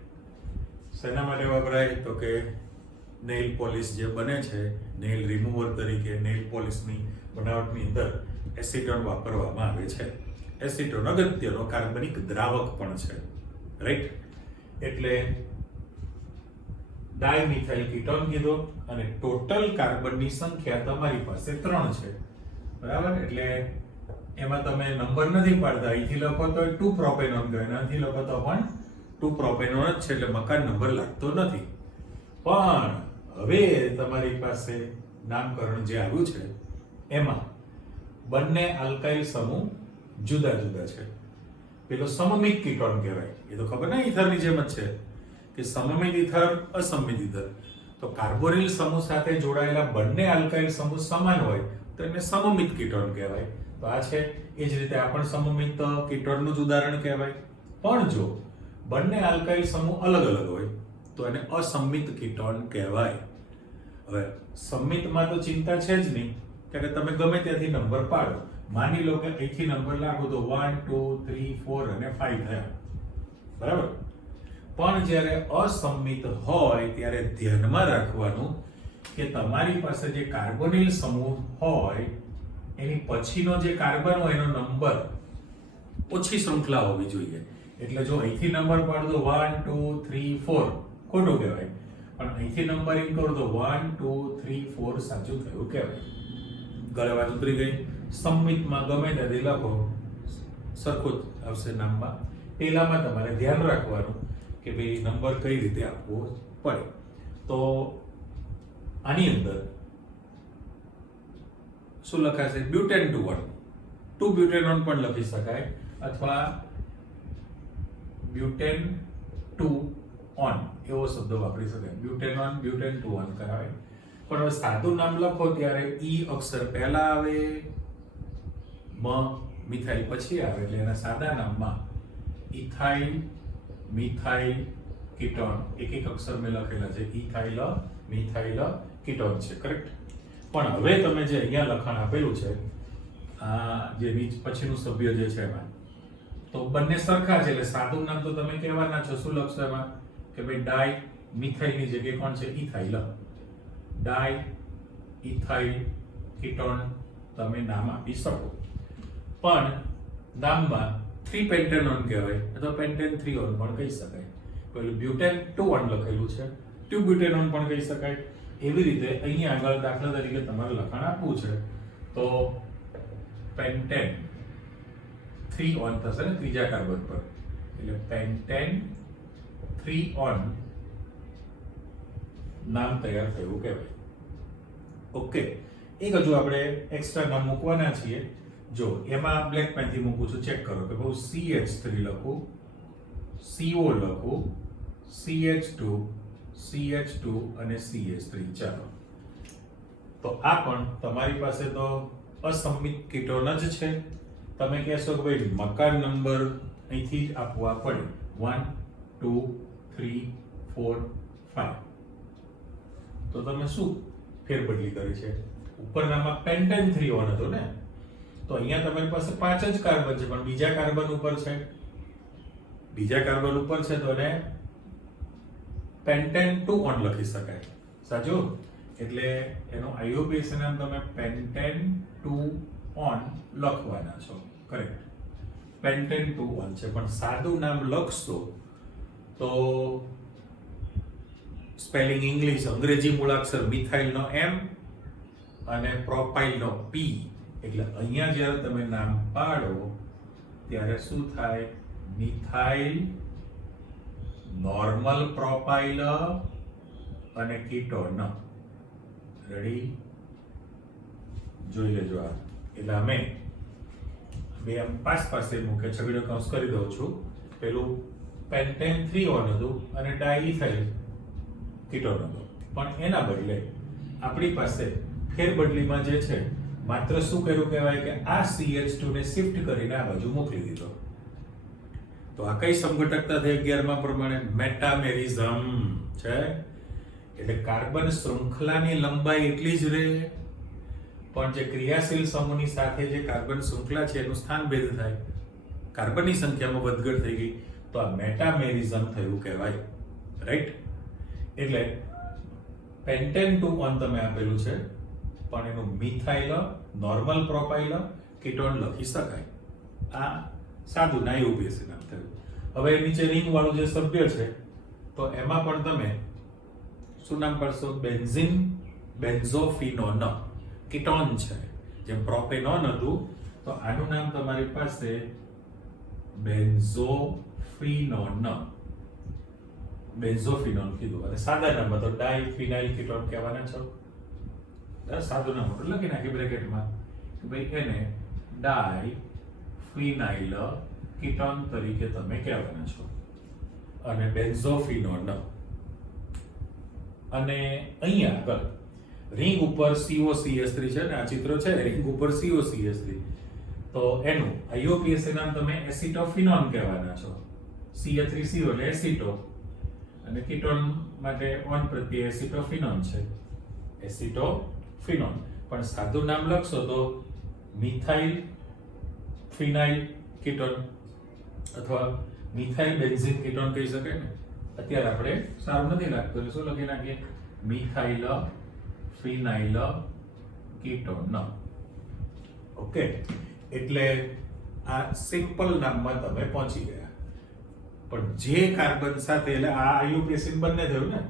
શેના માટે વપરાય? તો કે નેઇલ પોલિશ જે બને છે, નેઇલ રિમૂવર તરીકે નેઇલ પોલિશની બનાવટની અંદર એસિટોન વાપરવામાં આવે છે. એસિટોન અગત્યનો કાર્બનિક દ્રાવક પણ છે, રાઈટ? એટલે ડાઇમિથાઇલ કીટોન કીધો અને ટોટલ કાર્બનની સંખ્યા તમારી પાસે 3 છે, બરાબર? એટલે એમાં તમે નંબર નથી પાડતા. અહીંથી લખો તો 2 પ્રોપેનોન કહેવાય, અહીંથી લખો તો પણ 2 પ્રોપેનોન જ છે, એટલે મકાન નંબર લાગતો નથી. પણ હવે તમારી પાસે નામકરણ જે આવ્યું છે એમાં બંને આલ્કાઇલ સમૂહ જુદા જુદા છે. પેલો સમમિત કીટોન કહેવાય. એ તો ખબર ને ઇથરની જેમ જ છે કે સમમિત ઇથર, અસમિત ઇથર. તો કાર્બોનિલ સમૂહ સાથે જોડાયેલા બંને આલ્કાઇલ સમૂહ સમાન હોય તો એને સમમિત કીટોન કહેવાય. તો આ છે. એ જ રીતે આ પણ સમમિત કીટોનનું જ ઉદાહરણ કહેવાય. પણ જો બંને આલ્કાઇલ સમૂહ અલગ અલગ હોય તો એને અસમિત કીટોન કહેવાય. હવે સમિતમાં તો ચિંતા છે જ નહીં, કે તમે ગમે ત્યાંથી નંબર પાડો. માની લો કે અહીંથી નંબર લાગો તો 1 2 3 4 અને 5 થયા, બરાબર? પણ જ્યારે અસમિત હોય ત્યારે ધ્યાનમાં રાખવાનું કે તમારી પાસે જે કાર્બોનિલ સમૂહ હોય એની પછીનો જે કાર્બન હોય એનો નંબર ઓછી શૃંખલા હોવી જોઈએ. એટલે જો અહીંથી નંબર પાડો 1 2 3 4 ખોટું કહેવાય, પણ અહીંથી નંબરિંગ કરો તો 1 2 3 4 સાચું થયું કહેવાય. ગળે વાત ઉતરી ગઈ. સમિતમાં ગમે ત્યાંથી લખો સરખું જ આવશે નામમાં. પેલામાં તમારે ધ્યાન રાખવાનું કે ભાઈ નંબર કઈ રીતે આપવો પડે. તો આની અંદર શું લખાશે? બ્યુટેન 2 બ્યુટેનોન પણ લખી શકાય, અથવા બ્યુટેન 2 ઓન એવો શબ્દ વાપરી શકાય. બ્યુટેનોન, બ્યુટેન 2 ઓન કરાવે. પણ હવે સાદું નામ લખો ત્યારે ઈ અક્ષર પહેલા આવે, મિથાઇલ પછી આવે, એટલે એના સાદા નામમાં ઇથાઇલ, મિથાઇલ કીટોન એક એક અક્ષર મેં લખેલા છે. ઇથાઇલ, મિથાઇલ કીટોન છે, કરેક્ટ? પણ હવે તમે જે અહીંયા લખાણ આપેલું છે, આ જે પછીનું સભ્ય જે છે એમાં તો બંને સરખા છે, એટલે સાદું નામ તો તમે કહેવાના છો. શું લખશો એમાં? કે ભાઈ ડાઈ મિથાઇલની જગ્યાએ કોણ છે? ઇથાઇલ. ડાઈ ઇથાઇલ કીટોન તમે નામ આપી શકો. પણ નામમાં 3 પેન્ટેનોન કહેવાય અથવા પેન્ટેન 3 ઓન પણ કહી શકાય. પેલું બ્યુટેન 2 ઓન લખેલું છે, 2 બ્યુટેનોન પણ કહી શકાય. એવી રીતે અહીંયા આગળ દાખલા તરીકે તમારે લખાણ આપવું છે તો પેન્ટેન 3 ઓન થશે ને ત્રીજા કાર્બન પર, એટલે પેન્ટેન 3 ઓન નામ તૈયાર થયું કહેવાય. ઓકે, એક હજુ આપણે એક્સ્ટ્રા નામ મૂકવાના છીએ. જો એમાં બ્લેક પેનથી મૂકું છું, ચેક કરો કે બહુ CH3 લખું, CO લખું, CH2, CH2 અને CH3. ચાલો, તો આ પણ તમારી પાસે તો અસમિત કીટોન જ છે, તમે કહેશો કે ભાઈ મકાન નંબર અહીંથી જ આપવા પડે 1 2 3 4 5 તો તમે શું ફેરબદલી કરી છે ઉપરનામાં પેન્ટેન 3 ઓન હતો ને તો અહીંયા તમારી પાસે 5 જ કાર્બન છે પણ બીજા કાર્બન ઉપર છે તો એને પેન્ટેન 2 ઓન લખી શકાય સાચું એટલે એનો આઈયુપીએસી નામ તમે પેન્ટેન 2 ઓન લખવાના છો કરેક્ટ પેન્ટેન 2 ઓન છે પણ સાદું નામ લખશો તો સ્પેલિંગ ઇંગ્લિશ અંગ્રેજી મૂળાક્ષર મિથાઇલ નો M અને પ્રોપાઇલ નો P એટલે અહીંયા જ્યારે તમે નામ પાડો ત્યારે શું થાય મિથાઇલ નોર્મલ પ્રોપાઇલ અને કીટોન રેડી જોઈ લેજો આ એટલે અમે બે આમ પાસે મૂકે છગડીયો કૌંસ કરી દઉં છું પેલું પેન્ટેન 3 ઓન હતું અને ડાઇથાઇલ કીટોન હતો પણ એના બદલે આપણી પાસે ફેરબદલીમાં જે છે માત્ર શું કર્યું કહેવાય કે આ CH2 ને શિફ્ટ કરીને આ બાજુ મોકલી દીધો તો આ કઈ સમઘટકતા થઈ 11મા પ્રમાણે મેટામેરિઝમ છે એટલે કાર્બન શૃંખલાની લંબાઈ એટલી જ રહે પણ જે ક્રિયાશીલ સમૂહની સાથે જે કાર્બન શૃંખલા છે એનું સ્થાન ભેદ થાય કાર્બનની સંખ્યામાં વધઘટ થઈ ગઈ તો આ મેટામેરિઝમ થયું કહેવાય રાઈટ એટલે પેન્ટેન 2 ઓન તમે આપેલું છે પણ એનું મિથાઇલ નોર્મલ પ્રોપાઇલ કીટોન લખી શકાય આ સાદું આઈયુપીએસી નામ થયું હવે નીચે રિંગ વાળું જે સભ્ય છે તો એમાં પણ તમે શું નામ પાડશો બેન્ઝીન બેન્ઝોફિનોન કીટોન છે જેમ પ્રોપેનોન હતું તો આનું નામ તમારી પાસે બેન્ઝોફિનોન કીધું અને સાદા નામ તો ડાઇફિનાઇલ કીટોન કહેવાના છો સાદું નામ મોટું લખી નાખી બ્રેકેટમાં કે ભાઈ એને ડાઇફિનાઇલ કીટોન તરીકે તમે કહેવાના છો અને બેન્ઝોફિનોન અને અહીંયા આગળ રિંગ ઉપર COCH3 છે ને આ ચિત્ર છે રિંગ ઉપર COCH3 તો એનું આઈયુપીએસી નામ તમે એસિટોફિનોન કહેવાના છો CH3CO એટલે એસિટો અને કીટોન માટે ઓન પ્રત્યે એસિટોફિનોન છે એસિટોફિનોન પણ સાદું નામ લખશો તો મિથાઇલ ફિનાઇલ કીટોન અથવા મિથાઇલ બેન્ઝીન કીટોન કહી શકાય ને અત્યારે આપણે સારું નથી લાગતું એટલે શું લખી નાખીએ મિથાઇલ ફિનાઇલ કીટોન ઓકે એટલે આ સિમ્પલ નામમાં તમે પહોંચી ગયા પણ જે કાર્બન સાથે એટલે આ આઈયુપીએસી બંને થયું ને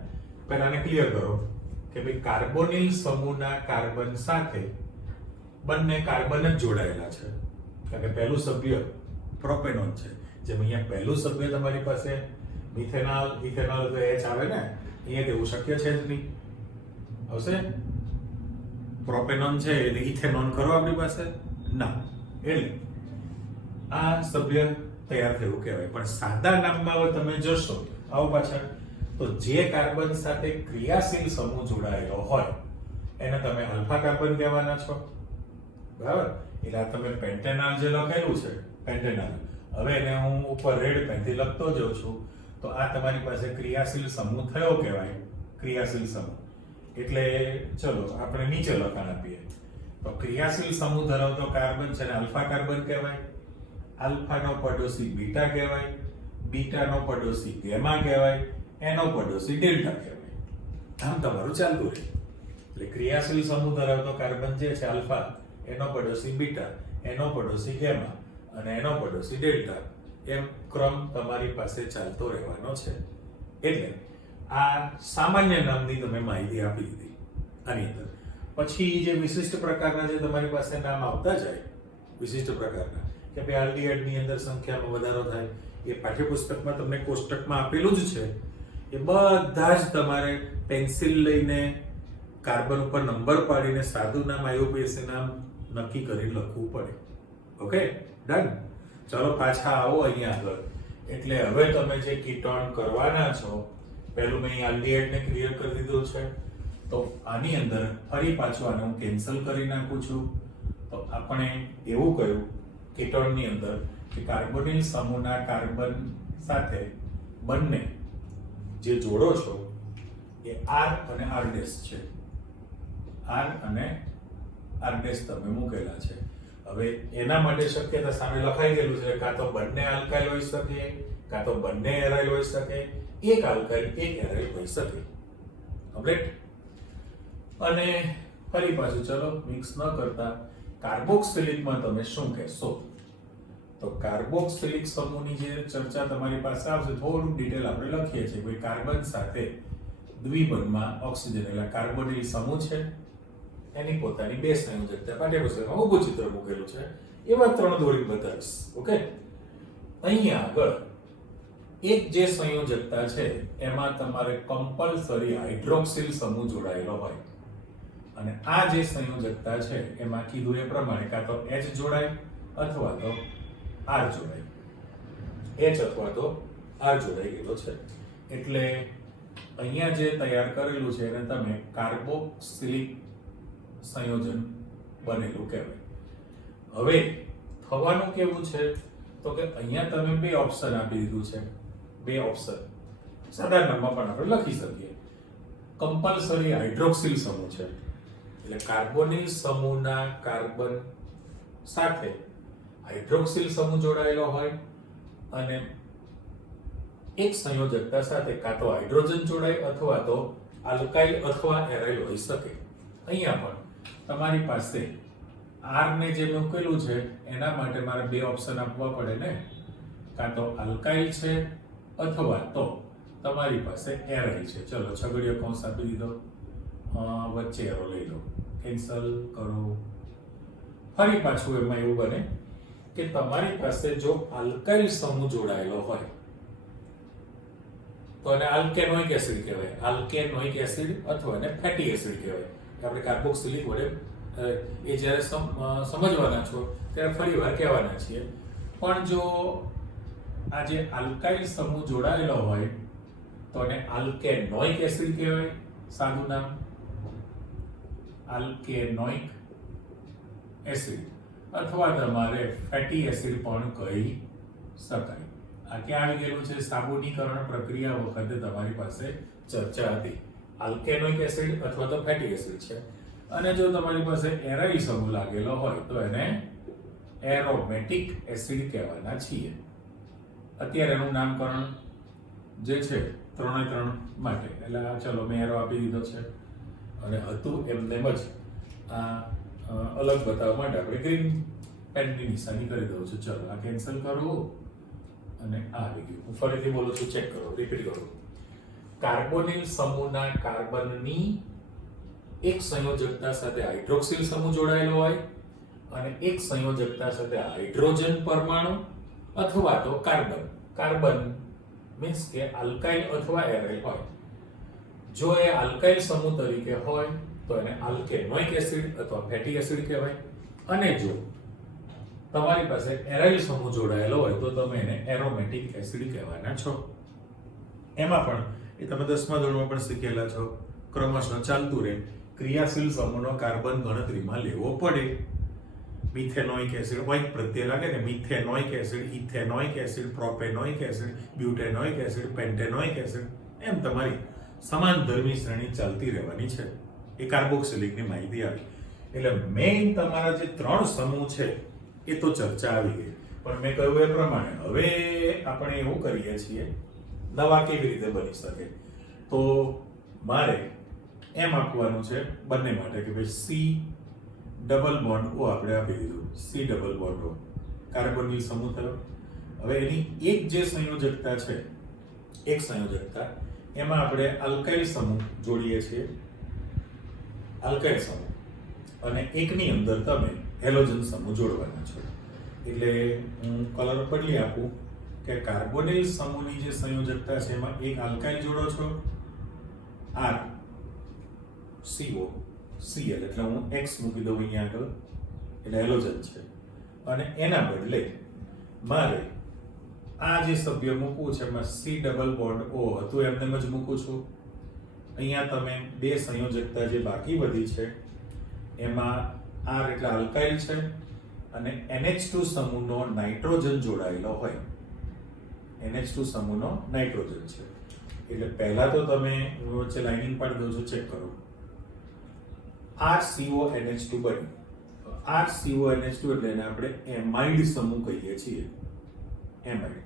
પહેલાને ક્લિયર કરો કે ભાઈ કાર્બોનિલ સમૂહના કાર્બન સાથે બંને કાર્બન જ જોડાયેલા છે કારણ કે પહેલું સભ્ય પ્રોપેનોન છે જેમ અહીંયા પહેલું સભ્ય તમારી પાસે મિથેનોલ ઇથેનોલ તો H આવે ને અહીંયા તેવું શક્ય છે જ નહીં આવશે પ્રોપેનોન છે એટલે ઇથેનોન કરો આપણી પાસે ના એટલે આ સભ્ય તૈયાર થયું કહેવાય પણ સાદા નામમાં તમે જોશો આવો પાછળ તો જે કાર્બન સાથે ક્રિયાશીલ સમૂહ જોડાયેલો હોય એને તમે આલ્ફા કાર્બન કહેવાના છો બરાબર એટલે આ તમે પેન્ટેનોલ જે લખેલું છે પેન્ટેનોલ હવે એને હું ઉપર રેડ પેનથી લખતો જાઉં છું તો આ તમારી પાસે ક્રિયાશીલ સમૂહ થયો કહેવાય ક્રિયાશીલ સમૂહ એટલે ચલો આપણે નીચે લખાણ આપીએ તો ક્રિયાશીલ સમૂહ ધરાવતો કાર્બન છે ને આલ્ફા કાર્બન કહેવાય આલ્ફાનો પડોશી બીટા કહેવાય બીટાનો પડોશી ગેમા કહેવાય એનો પડોશી ડેલ્ટા કહેવાય આમ તમારું ચાલતું રહે એટલે ક્રિયાશીલ સમૂહ ધરાવતો કાર્બન જે છે આલ્ફા એનો પડોશી બીટા એનો પડોશી ગેમા અને એનો પડોશી ડેલ્ટા એમ ક્રમ તમારી પાસે ચાલતો રહેવાનો છે એટલે આ સામાન્ય નામની તમે માહિતી આપી દીધી આની અંદર પછી જે વિશિષ્ટ પ્રકારના જે તમારી પાસે નામ આવતા જાય વિશિષ્ટ પ્રકારના કે ભાઈ આલ્ડીહાઇડની અંદર સંખ્યામાં વધારો થાય એ પાઠ્યપુસ્તકમાં તમને કોષ્ટકમાં આપેલું જ છે એ બધા જ તમારે પેન્સિલ લઈને કાર્બન ઉપર નંબર પાડીને સાદું નામ આઈયુપીએસી નામ નક્કી કરી લખવું પડે ઓકે ડન ચલો પાછા આવો અહીંયા આગળ એટલે હવે તમે જે કીટોન કરવાના છો પહેલું મેં આલ્ડીહાઇડને ક્લિયર કરી દીધું છે તો આની અંદર ફરી પાછું આને હું કેન્સલ કરી નાખું છું તો આપણે એવું કહ્યું કીટોનની અંદર કે કાર્બોનિલ સમૂહના કાર્બન સાથે બંને જે જોડો છો એ R અને R' છે. R અને R' તમે મૂકેલા છે. હવે એના માટે શક્યતા સામે લખાઈ ગયેલું છે કાં તો બંને આલ્કાઇલ હોઈ શકે, કાં તો બંને એરાઇલ હોઈ શકે, એક આલ્કાઇલ એક એરાઇલ હોઈ શકે. કમ્પ્લીટ. અને ફરી પાછું ચલો મિક્સ ન કરતા કાર્બોક્સિલિકમાં તમે શું કહેશો? તો કાર્બોક્સિલિક સમૂહની જે ચર્ચા તમારી પાસે આવશે થોડું ડિટેલ આપણે લખીએ છીએ. કોઈ કાર્બન સાથે દ્વિબંધમાં ઓક્સિજન એટલે કાર્બોનિલ સમૂહ છે, એની પોતાની બે સંયોજકતા પાઠ્યપુસ્તકમાં ઊભું ચિત્ર મૂકેલું છે. એવા 3 દોરી બતાવીશ. ઓકે. અહીંયા આગળ એક જે સંયોજકતા છે એમાં તમારે કમ્પલસરી હાઇડ્રોક્સિલ સમૂહ જોડાયેલો હોય અને આ જે સંયોજકતા છે એમાં કીધું એ પ્રમાણે કાં તો H જોડાય અથવા તો R જોડાય. H અથવા તો R જોડાઈ ગયેલો છે. એટલે અહીંયા જે તૈયાર કરેલું છે એને તમે કાર્બોક્સિલિક સંયોજન બનેલું કહેવાય. હવે થવાનું કેવું છે તો કે અહીંયા તમે બે ઓપ્શન આપી દીધું છે. બે ઓપ્શન સાદા નામમાં પણ આપણે લખી શકીએ. કમ્પલસરી હાઇડ્રોક્સિલ સમૂહ છે એટલે કાર્બોનિલ સમૂહના કાર્બન સાથે હાઇડ્રોક્સિલ સમૂહ જોડાયેલો હોય અને એક સંયોજકતા સાથે કાં તો હાઇડ્રોજન જોડાય અથવા તો આલ્કાઇલ અથવા એરાઇલ હોઈ શકે. અહીંયા પણ તમારી પાસે R ને જે મૂકેલું છે એના માટે મારે બે ઓપ્શન આપવા પડે ને, કાં તો આલ્કાઇલ છે અથવા તો તમારી પાસે એરાઇલ છે. ચલો છગડીયો કૌંસ આપી દીધો, વચ્ચે એરો લઈ લો, કેન્સલ કરો. ફરી પાછું એમાં એવું બને કે તમારી પાસે જો આલ્કાઇલ સમૂહ જોડાયેલો હોય તો એને આલ્કેનોઇક એસિડ કહેવાય. આલ્કેનોઇક એસિડ અથવા એને ફેટી એસિડ કહેવાય. આપણે કાર્બોક્સિલિક વડે એ જ્યારે સમજવાના છો ત્યારે ફરીવાર કહેવાના છીએ. પણ જો આ જે આલ્કાઇલ સમૂહ જોડાયેલો હોય તો એને આલ્કેનોઇક એસિડ કહેવાય. સાદું નામ આલ્કેનોઇક એસિડ અથવા તમારે ફેટી એસિડ પણ કહી શકાય. આ ક્યાં આવી ગયેલું છે? સાબુનીકરણ પ્રક્રિયા વખતે તમારી પાસે ચર્ચા હતી. આલ્કેનોઇક એસિડ અથવા તો ફેટી એસિડ છે. અને જો તમારી પાસે એરાઇલ સમૂહ લાગેલો હોય તો એને એરોમેટિક એસિડ કહેવાના છીએ. અત્યારે એનું નામકરણ જે છે 3 માટે એટલે ચલો મેં એરો આપી દીધો છે અને હતું એમને જ આ અલગ બતાવવા માટે આપણે ગ્રીન પેનની નિશાની કરી દઉં છું. ચલો આ કેન્સલ કરો અને આ આવી ગયું. હું ફરીથી બોલું છું, ચેક કરો, રિપીટ કરો. કાર્બોનિલ સમૂહના કાર્બનની એક સંયોજકતા સાથે હાઇડ્રોક્સિલ સમૂહ જોડાયેલો હોય અને એક સંયોજકતા સાથે હાઇડ્રોજન પરમાણુ અથવા તો કાર્બન મીન્સ કે આલ્કાઇલ અથવા એરાઇલ હોય. જો એ આલ્કાઇલ સમૂહ તરીકે હોય તો એને આલ્કેનોઇક એસિડ અથવા ફેટી એસિડ કહેવાય અને જો તમારી પાસે એરાઇલ સમૂહ જોડાયેલો હોય તો તમે એને એરોમેટિક એસિડ કહેવાના છો. એમાં પણ એ તમે 10મા ધોરણમાં પણ શીખેલા છો. ક્રમશઃ ચાલતું રહે. ક્રિયાશીલ સમૂહનો કાર્બન ગણતરીમાં લેવો પડે. મિથેનોઇક એસિડ ઓઇક પ્રત્યે લાગે ને, methanoic acid, ethanoic acid, propanoic acid, butanoic acid, pentanoic acid, એમ તમારી સમાન ધર્મી શ્રેણી ચાલતી રહેવાની છે. એ કાર્બોક્સિલિકની માહિતી આવી. એટલે મેઇન તમારા જે 3 સમૂહ છે એ તો ચર્ચા આવી ગઈ. પણ મેં કહ્યું એ પ્રમાણે હવે આપણે એવું કરીએ છીએ દવા કેવી રીતે બની શકે. તો મારે એમ આપવાનું છે બંને માટે કે ભાઈ સી ડબલ બોન્ડ ઓ આપણે આપી દીધું. C double bond O carbonyl સમૂહ થયો. હવે એની એક જે સંયોજકતા છે, એક સંયોજકતા એમાં આપણે આલ્કાઇલ સમૂહ જોડીએ છીએ, આલ્કાઇલ સમૂહ, અને એકની અંદર તમે હેલોજન સમૂહ જોડવાના છો. એટલે હું કલર બદલી આપું કે કાર્બોનિલ સમૂહની જે સંયોજકતા છે એમાં એક આલ્કાઇલ જોડો છો, R CO Cl, એટલે હું X મૂકી દઉં અહીંયા આગળ, એટલે હેલોજન છે. અને એના બદલે મારે આ જે સભ્ય મૂકવું છે એમાં C ડબલ બોન્ડ O હતું એમને જ મૂકું છું. અહીંયા તમે બે સંયોજકતા જે બાકી વધી છે એમાં R એટલે આલ્કાઇલ છે અને NH2 સમૂહનો નાઇટ્રોજન જોડાયેલો હોય. NH2 સમૂહનો નાઇટ્રોજન છે. એટલે પહેલા તો તમે વચ્ચે લાઇનિંગ પાડી દો છો, ચેક કરો. RCONH2 બન્યું. RCONH2 એટલે એને આપણે એમાઇડ સમૂહ કહીએ છીએ. એમાઇડ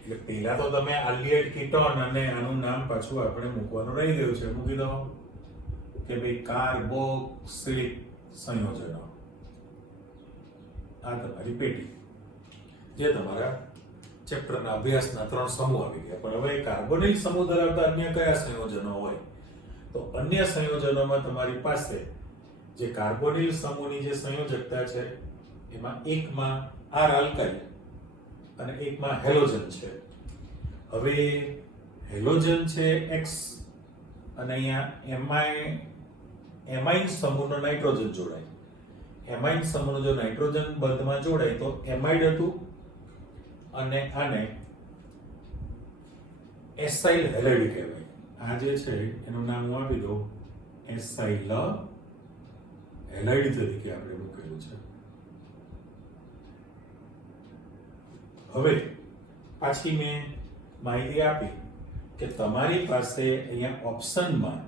એટલે પહેલા તો તમે આલ્ડિહાઇડ કીટોન અને આનું નામ પાછું આપણે મૂકવાનું રહી ગયું છે. મૂકી દો કે ભાઈ કાર્બોક્સિલિક સંયોજનો. આ તમારી પેટી, જે તમારા ચેપ્ટરના અભ્યાસના 3 સમૂહ આવી ગયા. પણ હવે કાર્બોનિલ સમૂહ ધરાવતા અન્ય કયા સંયોજનો હોય? તો અન્ય સંયોજનોમાં તમારી પાસે જે કાર્બોનિલ સમૂહની જે સંયોજકતા છે એમાં એકમાં R આલ્કાઇલ અને એકમાં હેલોજન છે. હવે હેલોજન છે X અને અહીંયા એમાઇન સમૂહનો નાઇટ્રોજન જોડાય. એમાઇન સમૂહનો જો નાઇટ્રોજન બંધમાં જોડાય તો એમાઇડ હતું અને આને એસાઇલ હેલાઇડ કહેવાય. આ જે છે એનું નામ હું આપી દઉં એસાઇલ હેલાઇડ તરીકે આપણે મૂકેલું છે. હવે પાછી મેં માહિતી આપી કે તમારી પાસે અહીંયા ઓપ્શનમાં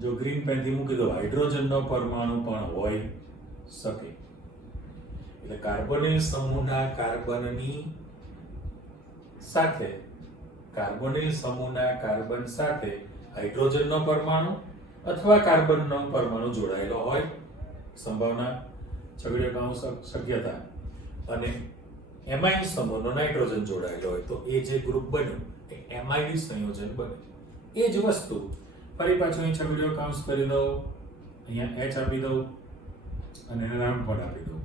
જો ગ્રીન પેનથી મૂકી દો હાઇડ્રોજનનો પરમાણુ પણ હોઈ શકે. એટલે કાર્બોનિલ સમૂહના કાર્બનની સાથે કાર્બોનિલ સમૂહના કાર્બન સાથે હાઇડ્રોજનનો પરમાણુ અથવા કાર્બનનો પરમાણુ જોડાયેલો હોય. સંભાવના છગડીયો કૌંસ શક્યતા. અને એમાઇડ સમૂહનો નાઇટ્રોજન જોડાયેલો હોય તો એ જે ગ્રુપ બન્યું એ એમાઇડ સંયોજન બને. એ જ વસ્તુ ફરી પાછું અહીં છગડીયો કૌંસ કરી દઉં, અહીંયા H આપી દઉં અને એને નામ પણ આપી દઉં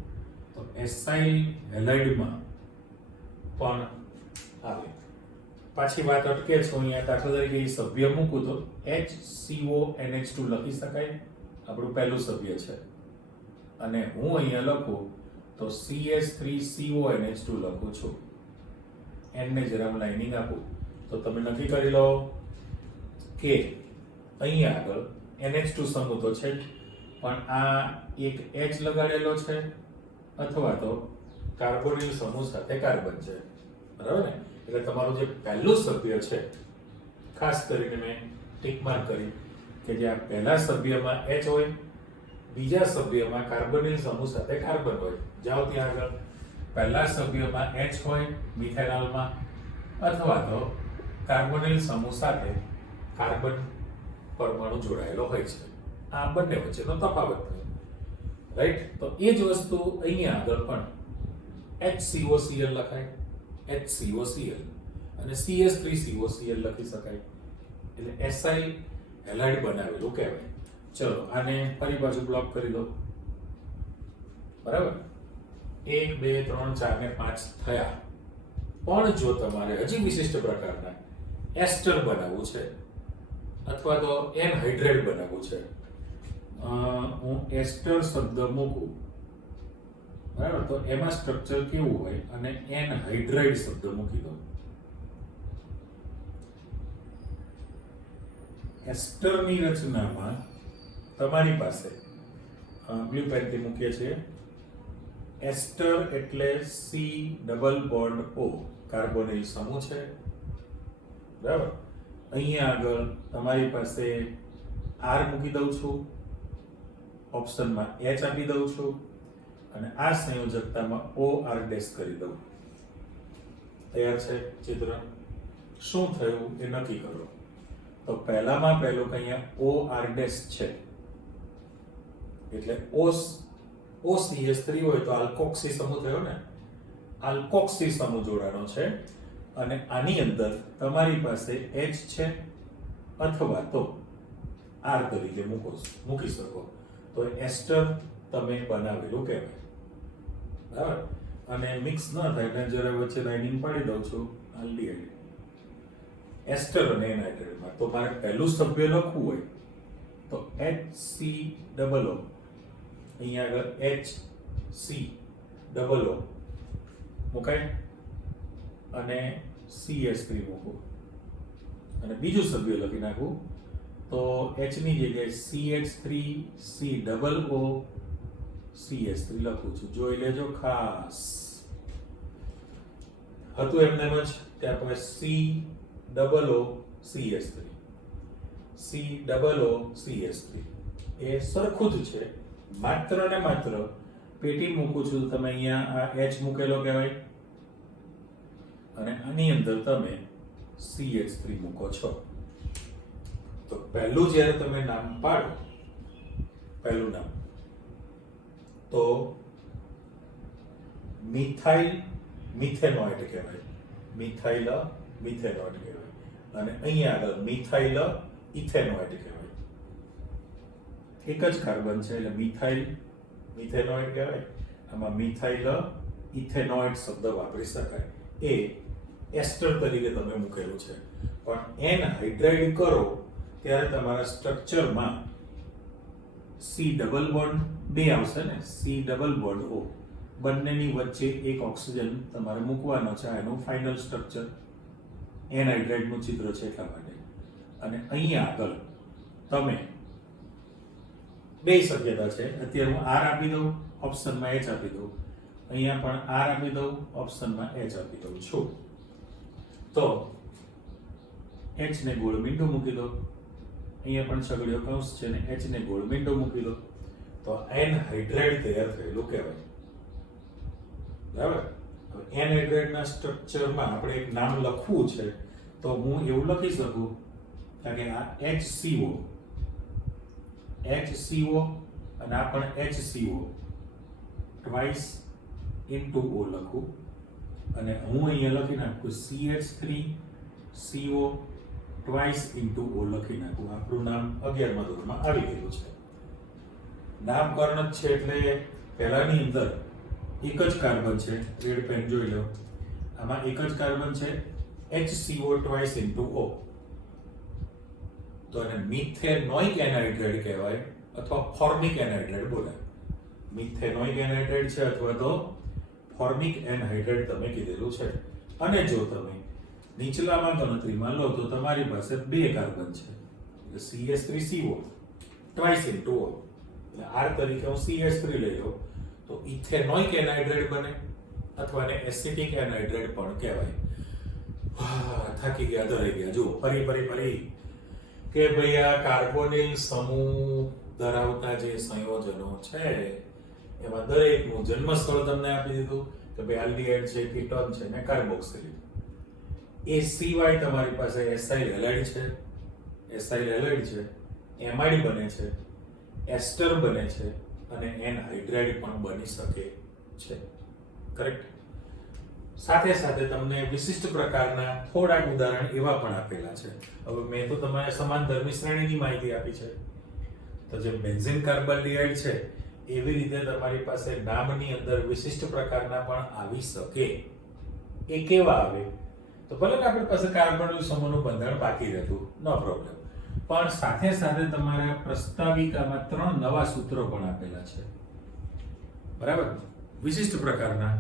તો એસાઇલ હેલાઇડમાં પણ આવે. પાછી વાત અટકે છે. અહીંયા દાખલા તરીકે સભ્ય મૂકું તો HCONH2 લખી શકાય. આપણું પહેલું સભ્ય છે. અને હું અહીંયા લખું તો CH3CONH2 લખું છું. n ને જરા લાઇનિંગ આપું તો તમે નક્કી કરી લો કે અહીંયા આગળ NH2 સમૂહ તો છે પણ આ એક H લગાડેલો છે અથવા તો કાર્બોનિલ સમૂહ સાથે કાર્બન છે. બરાબર ને? એટલે તમારું જે પહેલું સભ્ય છે, ખાસ કરીને મેં ટિક માર્ક કરી કે જે આ પહેલા સભ્યમાં H હોય, બીજા સભ્યમાં કાર્બોનિલ સમૂહ સાથે કાર્બન હોય. જાઓ ત્યાં આગળ પહેલા સભ્યમાં H હોય મિથેનોલમાં અથવા તો કાર્બોનિલ સમૂહ સાથે કાર્બન પરમાણુ જોડાયેલો હોય છે. આ બંને વચ્ચેનો તફાવત થયો. રાઈટ? તો એ જ વસ્તુ અહીંયા આગળ પણ HCOCl લખાય, HCOCl અને CH3COCl લખી શકાય. એટલે એસાઇલ હેલાઇડ બનાવેલું કહેવાય. ચલો આને ફરી પાછું બ્લોક કરી દો. બરાબર? 1 2 3 4 ને 5 થયા. પણ જો તમારે હજી વિશિષ્ટ પ્રકારના એસ્ટર બનાવવું છે અથવા તો એનહાઇડ્રેટ બનાવવું છે, હું એસ્ટર શબ્દ મૂકું. બરાબર? તો એમાં સ્ટ્રક્ચર કેવું હોય અને એનહાઇડ્રેટ શબ્દ મૂકી દો. એસ્ટરની રચનામાં તમારી પાસે બ્લુ પેનથી મૂકીએ છીએ. એસ્ટર એટલે C double bond O carbonyl સમૂહ છે. બરાબર? અહીંયા આગળ તમારી પાસે R મૂકી દઉં છું, ઓપ્શનમાં H આપી દઉં છું અને આ સંયોજકતામાં OR ડેશ કરી દઉં. તૈયાર છે ચિત્ર? શું થયું એ નક્કી કરો. તો પહેલામાં પહેલું કે અહીંયા OR ડેશ છે એટલે OCH3 હોય તો આલ્કોક્સી સમૂહ થયો ને. આલ્કોક્સી સમૂહ જોડાણો છે અને આની અંદર તમારી પાસે H છે અથવા તો R તરીકે મૂકી શકો તો એસ્ટર તમે બનાવેલું કહેવાય. બરાબર? અને મિક્સ ન થાય એટલે જરા વચ્ચે લાઇનિંગ પાડી દઉં છું. આલ્ડિહાઇડ એસ્ટર અને એનહાઇડ્રેટમાં તો મારે પહેલું સભ્ય લખવું હોય તો HCOO અહીંયા આગળ HCOO મુકાય અને CH3 મૂકું અને બીજું સભ્ય લખી નાખું તો H ની જગ્યાએ CH3COO CH3 લખું છું. જોઈ લેજો ખાસ. હતું એમને જ કે આપણે COO CH3 એ સરખું જ છે. માત્ર ને માત્ર પેટી મૂકું છું, તમે અહીંયા આ H મૂકેલો કહેવાય અને આની અંદર તમે CH3 મૂકો છો. તો પહેલું જ્યારે તમે નામ પાડો, પહેલું નામ તો મિથાઇલ મિથેનોઇડ કહેવાય, મિથાઇલ મિથેનોઇડ કહેવાય અને અહીંયા આગળ મિથાઇલ ઇથેનોઇડ કહેવાય. એક જ કાર્બન છે એટલે મિથાઇલ મિથેનોઇડ કહેવાય. આમાં મિથાઇલ ઇથેનોઇડ શબ્દ વાપરી શકાય. એ એસ્ટર તરીકે તમે મૂકેલું છે, પણ એન હાઇડ્રાઇડ કરો ત્યારે તમારા સ્ટ્રક્ચરમાં C ડબલ બોન્ડ બે આવશે ને, C ડબલ બોન્ડ O, બંનેની વચ્ચે એક ઓક્સિજન તમારે મૂકવાનો છે. એનું ફાઇનલ સ્ટ્રક્ચર એન હાઇડ્રાઇડનું ચિત્ર છે એટલા માટે. અને અહીંયા આગળ તમે બે શક્યતા છે. અત્યારે હું R આપી દઉં, ઓપ્શનમાં H આપી દઉં. અહીંયા પણ R આપી દઉં, ઓપ્શનમાં H આપી દઉં છું. તો H ને ગોળ મીંડું મૂકી દો. અહીંયા પણ છગડીયો કૌંસ છે ને H ને ગોળ મીંડું મૂકી દો. તો એન હાઇડ્રાઇડ તૈયાર થયેલું કહેવાય. બરાબર. હવે એન હાઇડ્રાઇડના સ્ટ્રક્ચરમાં આપણે એક નામ લખવું છે, તો હું એવું લખી શકું કે આ HCO અને આ પણ HCO ટ્વાઇસ ઇન્ટુ O લખું અને હું અહીંયા લખી નાખું CH3CO ટ્વાઇસ ઇન્ટુ O લખી નાખું. આપણું નામ 11મા ધોરણમાં આવી ગયેલું છે. નામકરણ જ છે એટલે પહેલાની અંદર એક જ કાર્બન છે. રેડ પેન જોઈ લો. આમાં એક જ કાર્બન છે, HCO ટ્વાઇસ ઇન્ટુ O. તો એને મિથેનોઇક એનહાઇડ્રાઇડ કહેવાય અથવા ફોર્મિક એનહાઇડ્રાઇડ બોલાય. મિથેનોઇક એનહાઇડ્રાઇડ છે અથવા તો ફોર્મિક એનહાઇડ્રાઇડ તમે કીધેલું છે. અને જો તમે નીચલામાં ગણતરીમાં લો તો તમારી પાસે બે કાર્બન છે, એટલે CH3CO ટ્વાઇસ ઇન્ટુ O. એટલે R તરીકે હું CH3 લઈ લઉં તો ઇથેનોઇક એનહાઇડ્રાઇડ બને અથવા એને એસિટિક એનહાઇડ્રાઇડ પણ કહેવાય. થાકી ગયા, ધરાઈ ગયા. જુઓ ફરી કે ભાઈ આ કાર્બોનિલ સમૂહ ધરાવતા જે સંયોજનો છે એમાં દરેકનું જન્મસ્થળ તમને આપી દીધું કે ભાઈ આલ્ડીહાઇડ છે, કીટોન છે ને કાર્બોક્સિલ. એ સિવાય તમારી પાસે એસાઇલ હેલાઇડ છે, એમાઇડ બને છે, એસ્ટર બને છે અને એન હાઇડ્રાઇડ પણ બની શકે છે. કરેક્ટ. સાથે સાથે તમને વિશિષ્ટ પ્રકારના થોડાક ઉદાહરણ એવા પણ આપેલા છે. હવે મેં તો તમારે સમાનધર્મી શ્રેણીની માહિતી આપી છે. તો જે બેન્ઝીન કાર્બલ્ડિહાઇડ છે એવી રીતે તમારી પાસે નામની અંદર વિશિષ્ટ પ્રકારના પણ આવી શકે. એ કેવા આવે? તો ભલે આપણી પાસે કાર્બોનિલ સમૂહનું બંધારણ બાકી રહેતું, નો પ્રોબ્લેમ, પણ સાથે સાથે તમારા પ્રસ્તાવિકામાં 3 નવા સૂત્રો પણ આપેલા છે. બરાબર. વિશિષ્ટ પ્રકારના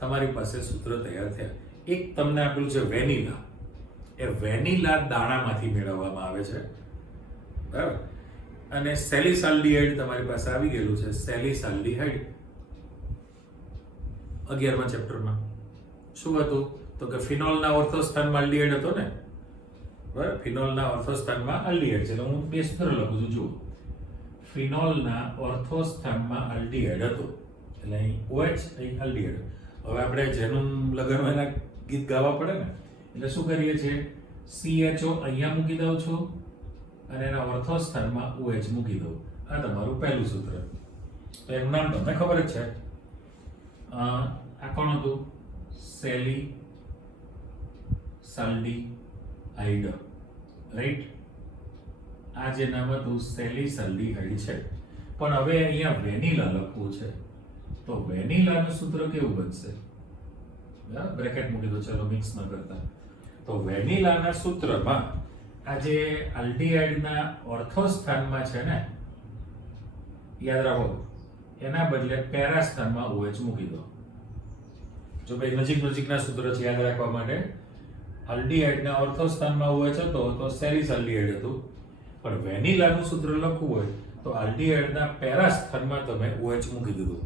તમારી પાસે સૂત્ર તૈયાર થયા. એક તમને આપેલું છે વેનીલા. એ વેનીલા દાણામાંથી મેળવવામાં આવે છે. બરાબર. અને સેલિસાલ્ડીહાઇડ તમારી પાસે આવી ગયેલું છે. સેલિસાલ્ડીહાઇડ 11મા ચેપ્ટરમાં શું હતું? તો કે ફિનોલના ઓર્થો સ્થાનમાં આલ્ડીહાઇડ હતો ને. બરાબર. ફિનોલના ઓર્થો સ્થાનમાં આલ્ડીહાઇડ છે. એટલે હું બે સૂત્ર લખું છું. જુઓ, ફિનોલના ઓર્થો સ્થાનમાં આલ્ડીહાઇડ હતો એટલે અહીં OH, અહીં આલ્ડીહાઇડ. હવે આપણે જેનું લગાડવાના ગીત ગાવા પડે ને, એટલે શું કરીએ છીએ? CHO અહીંયા મૂકી દઉં છું અને એના ઓર્થો સ્થાનમાં OH મૂકી દઉં. આ તમારું પહેલું સૂત્ર. તો એનું નામ તમને ખબર જ છે. આ કોણ હતું? સેલિસાલ્ડીહાઇડ. રાઈટ. આ જે નામ હતું સેલિસાલ્ડીહાઇડ છે. પણ હવે અહીંયા વેનીલા લખવું છે. તો વેનીલાનું સૂત્ર કેવું બનશે? બ્રેકેટ મૂકી દો, ચલો મિક્સ ન કરતા. તો વેનીલાના સૂત્રમાં આ જે આલ્ડીહાઇડના ઓર્થો સ્થાનમાં છે ને, યાદ રાખો, એના બદલે પેરા સ્થાનમાં OH મૂકી દો. જો ભાઈ નજીકના સૂત્ર છે યાદ રાખવા માટે. આલ્ડીહાઇડના ઓર્થો સ્થાનમાં OH હતો તો સેલિસાલ્ડીહાઇડ હતું. પણ વેનીલાનું સૂત્ર લખવું હોય તો આલ્ડીહાઇડના પેરા સ્થાનમાં તમે OH મૂકી દીધું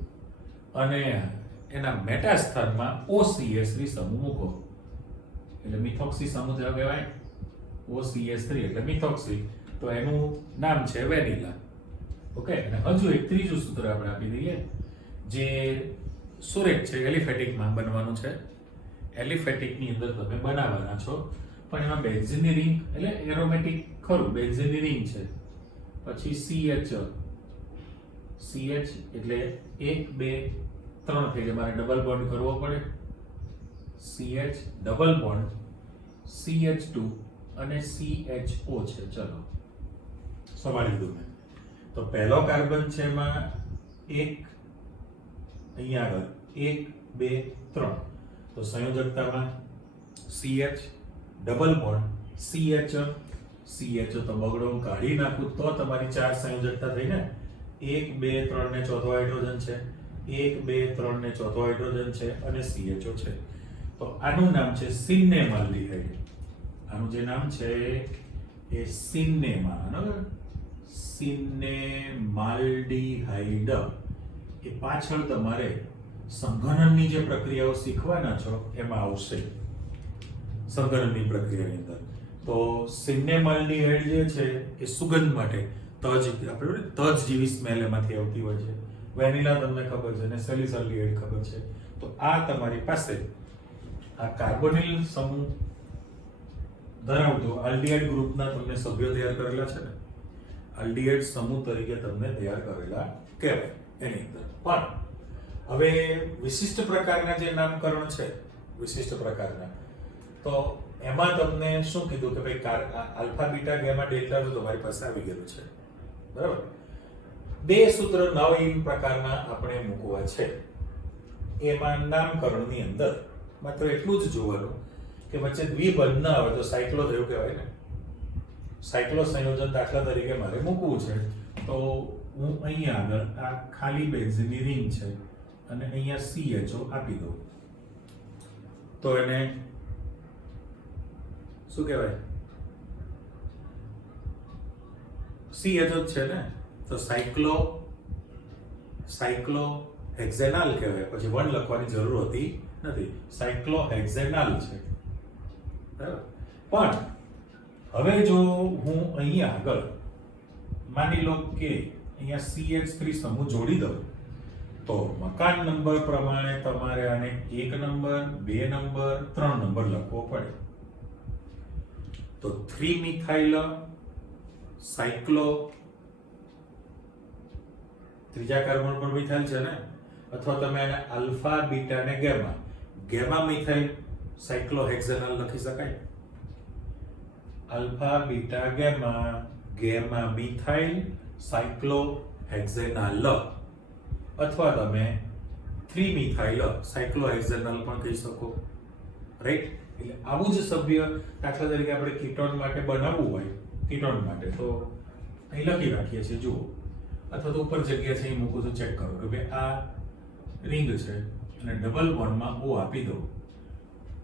અને એના મેટા સ્થાનમાં OCH3 સમૂહ મૂકો એટલે મિથોક્સી સમૂહ થયો કહેવાય. OCH3 એટલે મિથોક્સી, તો એનું નામ છે વેનિલા. ઓકે, અને હજુ એક ત્રીજું સૂત્ર આપણે આપી દઈએ જે સુરેખ છે, એલિફેટિકમાં બનવાનું છે. એલિફેટિકની અંદર તમે બનાવવાના છો, પણ એમાં બેન્ઝીનની રિંગ એટલે એરોમેટિક ખરું, બેન્ઝીનની રિંગ છે. પછી CH એટલે 1 2 3 થઈ જાય, મારે ડબલ બોન્ડ કરવો પડે. CH ડબલ બોન્ડ CH2 અને CHO છે. ચલો સંભાળી દઉં મેં. તો પહેલો કાર્બન છે એમાં એક, અહીંયા આગળ 1 2 3, તો સંયોજકતામાં CH ડબલ બોન્ડ CHO તો બગડો કાઢી નાખું તો તમારી 4 સંયોજકતા થઈ ને. 1 2 3 ને ચોથો હાઇડ્રોજન છે, 1 2 3 ને ચોથો હાઇડ્રોજન છે અને CHO છે. તો આનું નામ છે સિન્નેમાલ્ડીહાઇડ. આનું જે નામ છે એ સિન્નેમાલ્ડીહાઇડ. એ પાછળ તમારે સંઘનનની જે પ્રક્રિયાઓ શીખવાના છો એમાં આવશે, સંઘનનની પ્રક્રિયાની અંદર. તો સિન્નેમાલ્ડીહાઇડ જે છે એ સુગંધ માટે તજ, આપણે તજ જેવી સ્મેલ એમાંથી આવતી હોય છે. વેનિલા તમને ખબર છે અને સેલિસાલ્ડીહાઇડ ખબર છે. તો આ તમારી પાસે આ કાર્બોનિલ સમૂહ ધરાવતો આલ્ડીહાઇડ ગ્રુપના તમને સભ્યો તૈયાર કરેલા છે ને, આલ્ડીહાઇડ સમૂહ તરીકે તમને તૈયાર કરેલા કહેવાય એની અંદર. પણ હવે વિશિષ્ટ પ્રકારના જે નામકરણ છે, વિશિષ્ટ પ્રકારના, તો એમાં તમને શું કીધું કે ભાઈ આલ્ફા બીટા ગામા ડેલ્ટા તો તમારી પાસે આવી ગયેલું છે, બરાબર. 2 સૂત્ર નવીન પ્રકારના આપણે મૂકવા છે. એમાં નામકરણની અંદર માત્ર એટલું જ જોવાનું કે વચ્ચે દ્વિબંધ ના આવે તો સાયક્લો થયું કહેવાય ને. સાયક્લો સંયોજન દાખલા તરીકે મારે મૂકવું છે, તો હું અહીંયા આગળ આ ખાલી બેન્ઝીનની રિંગ છે અને અહીંયા CHO આપી દઉં, તો એને શું કહેવાય? CHO જ છે ને, તો સાયક્લોહેક્ઝેનાલ કહેવાય. પછી 1 લખવાની જરૂર હોતી નથી, સાયક્લોહેક્ઝેનાલ છે, બરાબર. પણ હવે જો હું અહીંયા આગળ માની લો કે અહીંયા CH3 સમૂહ જોડી દઉં, તો મકાન નંબર પ્રમાણે તમારે આને 1 નંબર 2 નંબર 3 નંબર લખવો પડે. તો 3 મિથાઇલ સાયક્લો, ત્રીજા કાર્બન પર મિથાઇલ છે ને, અથવા તમે આને આલ્ફા બીટા ને ગામા મિથાઇલ સાયક્લોહેક્ઝેનાલ લખી શકાય. આલ્ફા બીટા ગામા મિથાઇલ સાયક્લોહેક્ઝેનાલ, અથવા તમે 3 મિથાઇલ સાયક્લોહેક્ઝેનાલ પણ કહી શકો, રાઈટ. એટલે આવું જ સભ્ય દાખલા તરીકે આપણે કીટોન માટે બનાવવું હોય, કીટોન માટે તો અહીં લખી રાખીએ છીએ, જુઓ. અથવા તો ઉપર જગ્યા છે એ મૂકું તો ચેક કરો કે ભાઈ આ રિંગ છે અને ડબલ બોન્ડમાં O આપી દો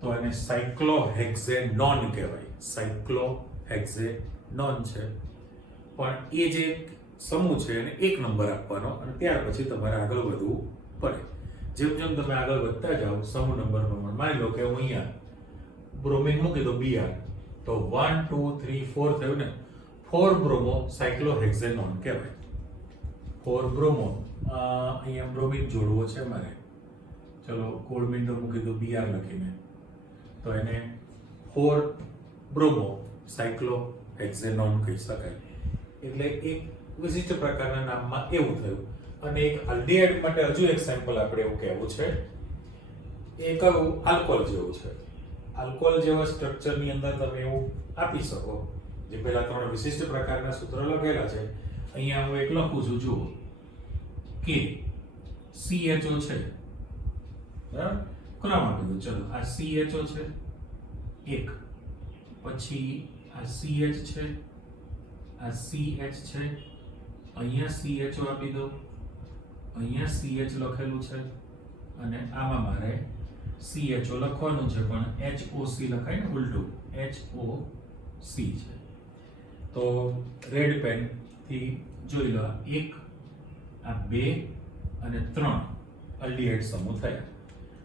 તો એને સાયક્લોહેક્ઝેનોન કહેવાય. સાયક્લોહેક્ઝેનોન છે, પણ એ જે સમૂહ છે એને 1 નંબર આપવાનો અને ત્યાર પછી તમારે આગળ વધવું પડે. જેમ જેમ તમે આગળ વધતા જાઓ સમૂહ નંબર પ્રમાણે, માની લો કે હું અહીંયા બ્રોમિન મૂકી દો Br, તો 1 2 3 4 થયું ને, 4 બ્રોમો સાયક્લોહેક્ઝેનોન કહેવાય. 4 બ્રોમો, અહીંયા બ્રોમિન જોડવો છે મારે, ચલો કોળમીન તો મૂકી દો Br લખીને, તો એને 4 બ્રોમો સાયક્લોહેક્ઝેનોન કહી શકાય. એટલે એક વિશિષ્ટ પ્રકારના નામમાં એવું થયું. અને એક આલ્ડીહાઇડ માટે હજુ એક સેમ્પલ આપણે એવું કહેવું છે, એ કયું આલ્કોહોલ જેવું છે. આલ્કોહોલ જેવા સ્ટ્રક્ચરની અંદર તમે એવું આપી શકો, જે પહેલા 3 વિશિષ્ટ પ્રકારના સૂત્ર લખેલા છે. અહીંયા હું એક લખું છું, જુઓ કે CHO છે, બરાબર. ક્રમ આપી દો, ચલો આ CHO છે 1, પછી આ CH છે, આ CH છે, અહીંયા CHO આપી દો, અહીંયા CH લખેલું છે અને આમાં મારે CHO લખવાનું છે, પણ HOC લખાય ને ઉલટું, HOC છે. તો રેડ પેન થી જોઈ લો, 1 આ 2 અને 3 અલ્ડીહાઇડ સમૂહ થયા,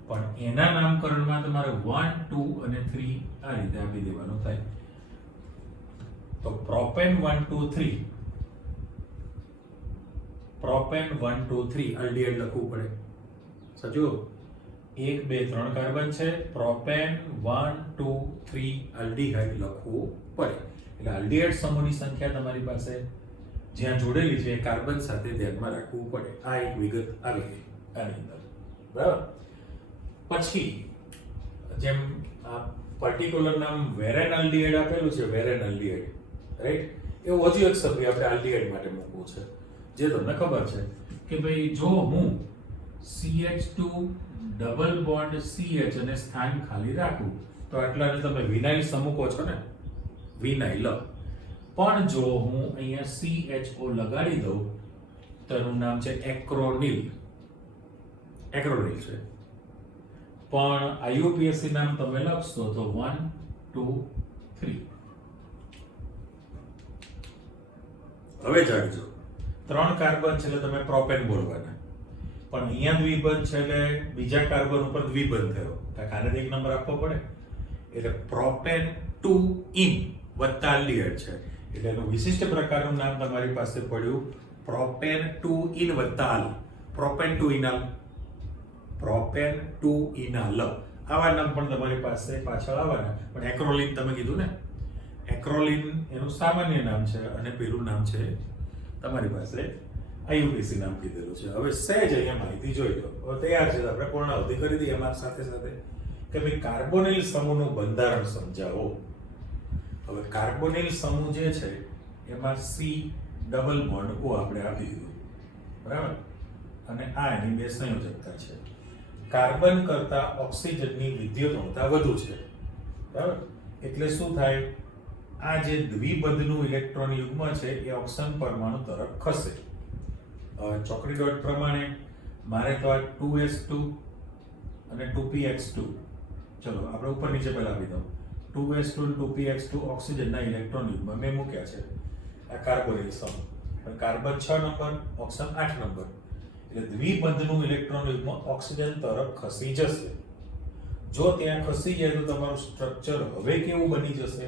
પણ એના નામકરણમાં તમારે 1 2 અને 3 આ રીતે આપી દેવાનું થાય. તો પ્રોપેન 1 2 3 પ્રોપેન 1 2 3 અલ્ડીહાઇડ લખવું પડે. સમજો, 1 2 3 કાર્બન છે, પ્રોપેન 1 2 3 અલ્ડીહાઇડ લખવું પડે. એટલે અલ્ડીહાઇડ સમૂહની સંખ્યા તમારી પાસે જ્યાં જોડેલી છે એ કાર્બન સાથે ધ્યાનમાં રાખવું પડે. આ એક વિગત આવી ગઈ આની અંદર, બરાબર. પછી જેમ આ પર્ટિક્યુલર નામ વેરેન અલ્ડીહાઇડ આપેલું છે, વેરેન અલ્ડીહાઇડ, રાઈટ, એવું હજી એક શબ્દ આપણે અલ્ડીહાઇડ માટે મૂકવું છે, જે તમને ખબર છે કે ભાઈ જો હું CH2 ડબલ બોન્ડ CH અને સ્થાન ખાલી રાખું તો આટલાને તમે વિનાઇલ સમૂહ કહો છો ને, વિનાઇલ. પણ જો હું અહીંયા CHO લગાડી દઉં તો એનું નામ છે એક્રોનિલ, એક્રોનિલ છે. પણ IUPAC નામ તમે લખશો તો 1 2 3. હવે જાણજો, 3 કાર્બન છે એટલે તમે પ્રોપેન બોલવાના, પણ અહીંયા દ્વિબંધ છે એટલે બીજા કાર્બન ઉપર દ્વિબંધ થયો, આને એક નંબર આપવો પડે. એટલે પ્રોપેન 2 ઇન વત્તા અલ્ડીહાઇડ છે એટલે એનું વિશિષ્ટ પ્રકારનું નામ તમારી પાસે પડ્યું પ્રોપેન 2 ઇન વત્તા આલ, પ્રોપેન 2 ઇનાલ, પ્રોપેન 2 ઇનાલ. આવા નામ પણ તમારી પાસે પાછળ આવવાના. પણ એક્રોલિન તમે કીધું ને, એક્રોલિન એનું સામાન્ય નામ છે અને પેલું નામ છે તમારી પાસે IUPAC નામ કીધેલું છે. હવે સહેજ અહીંયા માહિતી જોઈ લો. હવે તૈયાર છે, આપણે પૂર્ણાવધિ કરી દઈએ એમાં સાથે સાથે કે ભાઈ કાર્બોનિલ સમૂહનું બંધારણ સમજાવો. હવે કાર્બોનિલ સમૂહ જે છે એમાં C ડબલ બોન્ડ O આપણે આપી દીધું, બરાબર, અને આ એની બે સંયોજકતા છે. કાર્બન કરતા ઓક્સિજનની વિદ્યુતણતા વધુ છે, બરાબર. એટલે શું થાય, આ જે દ્વિબંધનું ઇલેક્ટ્રોન યુગ્મ છે એ ઓક્સિજન પરમાણુ તરફ ખસે. ચોકડી ડોટ પ્રમાણે મારે તો આ 2s2 અને 2px2, ચલો આપણે ઉપર નીચે પહેલા આપી દઉં. 2s2 અને 2px2 ઓક્સિજનના ઇલેક્ટ્રોન યુગ્મ મેં મૂક્યા છે. આ કાર્બોનિલ સમૂહ, પણ કાર્બન 6 નંબર, ઓક્સિજન 8 નંબર, એટલે દ્વિબંધનું ઇલેક્ટ્રોન યુગ્મ ઓક્સિજન તરફ ખસી જશે. જો ત્યાં ખસી જાય તો તમારું સ્ટ્રક્ચર હવે કેવું બની જશે,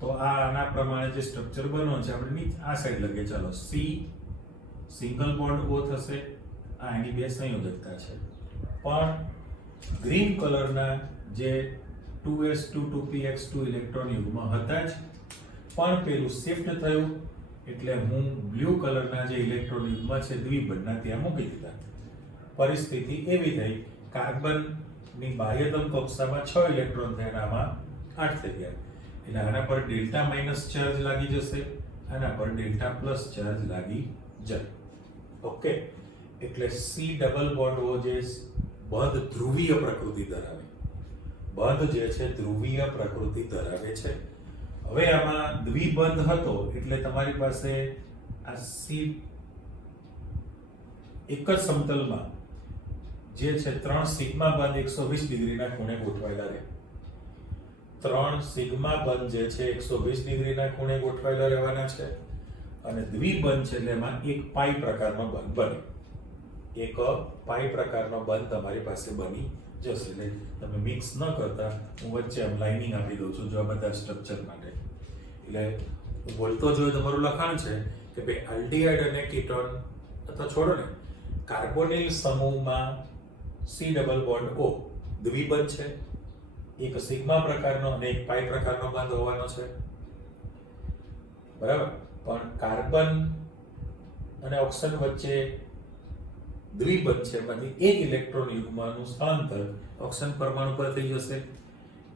તો આના પ્રમાણે જે સ્ટ્રક્ચર બનવાનું છે આપણે આ સાઈડ લખીએ. ચાલો, C સિંગલ બોન્ડ O થશે, આ એની બે સંયોજકતા છે. પણ ગ્રીન કલરના જે 2s2 2px2 ઇલેક્ટ્રોન યુગ્મ હતા જ, પણ પેલું શિફ્ટ થયું એટલે હું બ્લુ કલરના જે ઇલેક્ટ્રોન યુગ્મ છે દ્વિબંધના ત્યાં મૂકી દીધા. પરિસ્થિતિ એવી થઈ, કાર્બનની બાહ્યતમ કક્ષામાં 6 ઇલેક્ટ્રોન થયા, આમાં 8 થઈ ગયા. એટલે આના પર ડેલ્ટા માઇનસ ચાર્જ લાગી જશે, આના પર ડેલ્ટા પ્લસ ચાર્જ લાગી જાય. ઓકે, એટલે C ડબલ બોન્ડ O જે બંધ ધ્રુવીય પ્રકૃતિ ધરાવે, બંધ જે છે ધ્રુવીય પ્રકૃતિ ધરાવે છે. હવે આમાં દ્વિબંધ હતો એટલે તમારી પાસે આ C એક જ સમતલમાં જે છે 3 સિગ્મા બંધ 120 ડિગ્રીના ખૂણે ગોઠવાયેલા રહે. 3 સિગ્મા બંધ જે છે 120 ડિગ્રીના ખૂણે ગોઠવાયેલા રહેવાના છે. અને દ્વિબંધ છે એટલે એમાં એક પાઈ પ્રકારનો બંધ બને, એક પાઈ પ્રકારનો બંધ તમારી પાસે બની જશે. એટલે તમે મિક્સ ન કરતા હું વચ્ચે આમ લાઇનિંગ આપી દઉં છું જો આ બધા સ્ટ્રક્ચર માટે. એટલે હું બોલતો જોયું તમારું લખાણ છે કે ભાઈ અલ્ડીહાઇડ અને કીટોન, અથવા છોડો ને, કાર્બોનિલ સમૂહમાં C ડબલ બોન્ડ O દ્વિબંધ છે, એક સિગ્મા પ્રકારનો અને એક પાઈ પ્રકારનો બંધ હોવાનો છે, બરાબર. પણ કાર્બન અને ઓક્સિજન વચ્ચે દ્વિબંધ છે, એમાંથી એક ઇલેક્ટ્રોન યુગ્મનું સ્થળાંતર ઓક્સિજન પરમાણુ પર થઈ જશે.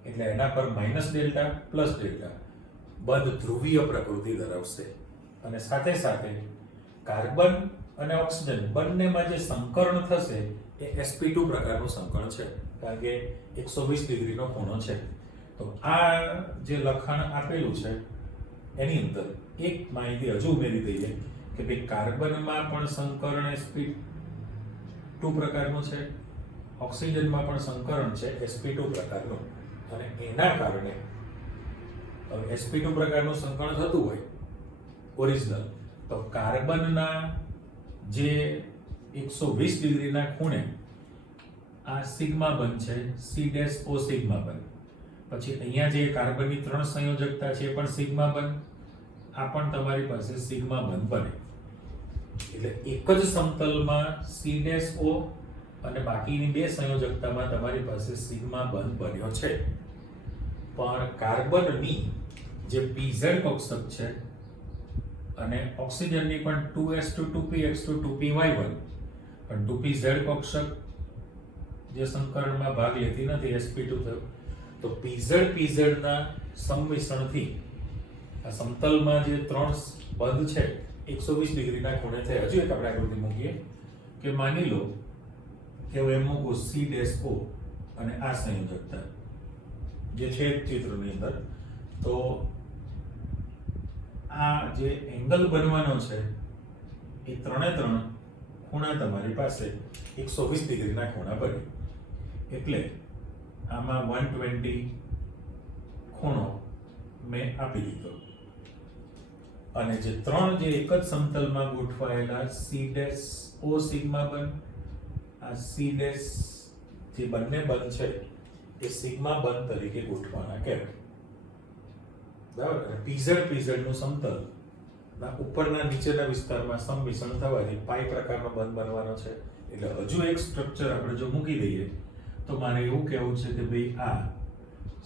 એટલે એના પર માઇનસ ડેલ્ટા પ્લસ ડેલ્ટા બંધ ધ્રુવીય પ્રકૃતિ ધરાવશે. અને સાથે સાથે કાર્બન અને ઓક્સિજન બંનેમાં જે સંકર્ણ થશે એ sp2 પ્રકારનું સંકર્ણ છે, કારણ કે 120 ડિગ્રીનો ખૂણો છે. તો આ જે લખાણ આપેલું છે એની અંદર એક માહિતી હજુ ઉમેરી દઈએ કે ભાઈ કાર્બનમાં પણ સંકર્ણ sp2 પ્રકારનું છે, ઓક્સિજનમાં પણ સંકર્ણ છે sp2 પ્રકારનું. અને એના કારણે sp2 પ્રકારનું સંકર્ણ થતું હોય ઓરિજિનલ, તો કાર્બનના જે 120 ડિગ્રીના ખૂણે આ સિગ્મા બંધ છે, સી ડેશ ઓ સિગ્મા બંધ. પછી અહીંયા જે કાર્બનની 3 સંયોજકતા છે એ પણ સિગ્મા બંધ, આ પણ તમારી પાસે સિગ્મા બંધ બને. એટલે એક જ સમતલમાં સી ડેશ ઓ અને બાકીની 2 સંયોજકતામાં તમારી પાસે સિગ્મા બંધ બન્યો છે. પણ કાર્બનની જે pz કક્ષક છે અને ઓક્સિજનની પણ 2s2 2px2 2py1 પણ 2pz કક્ષક જે સંકરણમાં ભાગ લેતી નથી, sp2 થયો, તો pz ના સંમિશ્રણથી આ સમતલમાં જે 3 બંધ છે 120 ડિગ્રીના ખૂણે થાય. હજુ એક આપણે આકૃતિ મૂકીએ કે માની લો કે હું એમ મૂકું C-O અને આ સંયોજકતા જે છે ચિત્રની અંદર, તો આ જે એંગલ બનવાનો છે એ 3 ખૂણા તમારી પાસે 120 ડિગ્રીના ખૂણા બને. એટલે આમાં 120 ખૂણો મેં આપી દીધો અને જે 3 જે એક જ સમતલમાં ગોઠવાયેલા C-O સિગ્મા બંધ, આ C- જે બંને બંધ છે એ સિગ્મા બંધ તરીકે ગોઠવાના કહેવાય. બરાબર. pz નું સમતલ ના ઉપરના નીચેના વિસ્તારમાં સંમિશ્રણ થવાથી પાઈ પ્રકારનો બંધ બનવાનો છે. એટલે હજુ એક સ્ટ્રક્ચર આપણે જો મૂકી દઈએ તો મારે એવું કહેવું છે કે ભાઈ આ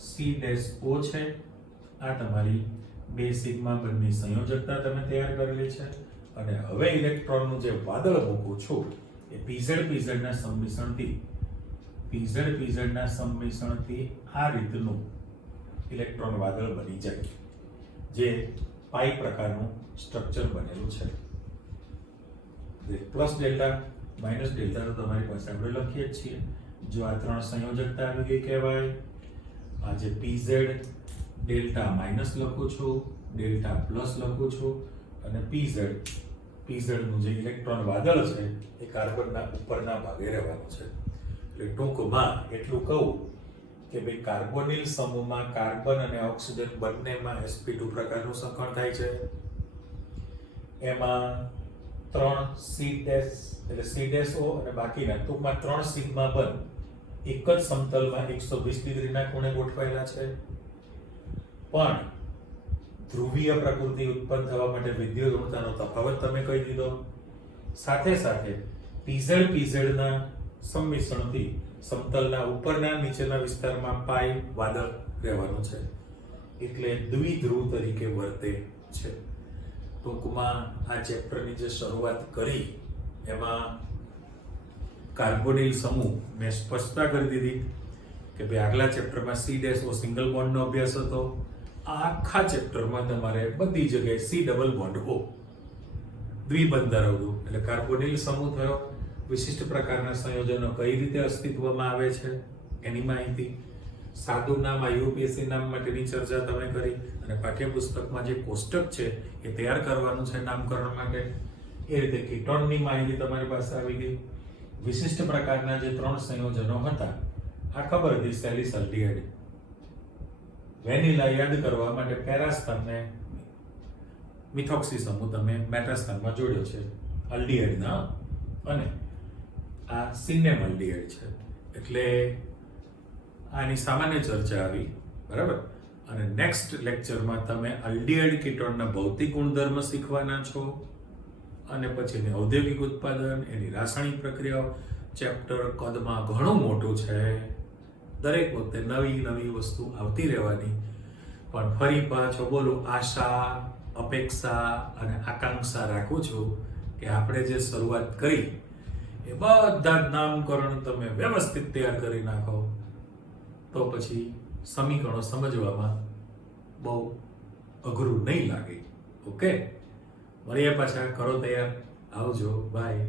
C-O છે, આ તમારી 2 સિગ્મા બંધની સંયોજકતા તમે તૈયાર કરેલી છે અને હવે ઇલેક્ટ્રોનનું જે વાદળ મૂકું છું એ pz ના સંમિશ્રણથી આ રીતનું ઇલેક્ટ્રોન વાદળ બની જાય, જે પાઈ પ્રકારનું સ્ટ્રક્ચર બનેલું છે. પ્લસ ડેલ્ટા માઇનસ ડેલ્ટા તો તમારી પાસે આપણે લખીએ જ છીએ. જો આ 3 સંયોજકતા આવી ગઈ કહેવાય. આ જે pz ડેલ્ટા માઇનસ લખું છું, ડેલ્ટા પ્લસ લખું છું અને pz નું જે ઇલેક્ટ્રોન વાદળ છે એ કાર્બનના ઉપરના ભાગે રહેવાનું છે. એટલે ટૂંકમાં એટલું કહું કે ભાઈ કાર્બોનિલ સમૂહમાં કાર્બન અને ઓક્સિજન બંનેમાં sp2 પ્રકારનું સંકરણ થાય છે. એમાં 3 C-O અને બાકીના ટૂંકમાં 3 સિગ્મા બંધ એક જ સમતલમાં 120 ડિગ્રીના ખૂણે ગોઠવાયેલા છે. પણ ધ્રુવીય પ્રકૃતિ ઉત્પન્ન થવા માટે વિદ્યુત ઋણતાનો તફાવત તમે કહી દીધો. સાથે સાથે pz ના સંમિશ્રણથી સમતલના ઉપરના નીચેના વિસ્તારમાં પાઈ વાદળ રહેવાનું છે. એટલે દ્વિધ્રુવ તરીકે વર્તે છે. ટૂંકમાં આ ચેપ્ટરની જે શરૂઆત કરી એમાં કાર્બોનિલ સમૂહ મેં સ્પષ્ટતા કરી દીધી કે ભાઈ આગલા ચેપ્ટરમાં C-O સિંગલ બોન્ડનો અભ્યાસ હતો. આખા ચેપ્ટરમાં તમારે બધી જગ્યાએ C ડબલ બોન્ડ O દ્વિબંધ ધરાવતું એટલે કાર્બોનિલ સમૂહ થયો. વિશિષ્ટ પ્રકારના સંયોજનો કઈ રીતે અસ્તિત્વમાં આવે છે એની માહિતી, સાદું નામ UPSC નામ માટેની ચર્ચા તમે કરી અને પાઠ્યપુસ્તકમાં જે કોષ્ટક છે એ તૈયાર કરવાનું છે નામકરણ માટે. એ રીતે કીટોનની માહિતી તમારી પાસે આવી ગઈ. વિશિષ્ટ પ્રકારના જે 3 સંયોજનો હતા આ ખબર હતી, સેલિસલ્ડિહાઇડ, વેનિલા યાદ કરવા માટે પેરા સ્થાનને મિથોક્સી સમૂહ તમે મેટા સ્થાનમાં જોડ્યો છે અલ્ડિહાઇડના, અને આ સિનેમલ્ડિહાઇડ છે. એટલે આની સામાન્ય ચર્ચા આવી. બરાબર. અને નેક્સ્ટ લેક્ચરમાં તમે અલ્ડિહાઇડ કીટોનના ભૌતિક ગુણધર્મ શીખવાના છો અને પછી એની ઔદ્યોગિક ઉત્પાદન, એની રાસાયણિક પ્રક્રિયાઓ. ચેપ્ટર કદમાં ઘણું મોટું છે. દરેક વખતે નવી વસ્તુ આવતી રહેવાની. પણ ફરી પાછો બોલું, આશા, અપેક્ષા અને આકાંક્ષા રાખું છું કે આપણે જે શરૂઆત કરી એ બધા જ નામકરણ તમે વ્યવસ્થિત તૈયાર કરી નાખો તો પછી સમીકરણો સમજવામાં બહુ અઘરું નહીં લાગે. ઓકે, મળીએ પાછા. કરો તૈયાર. આવજો. બાય.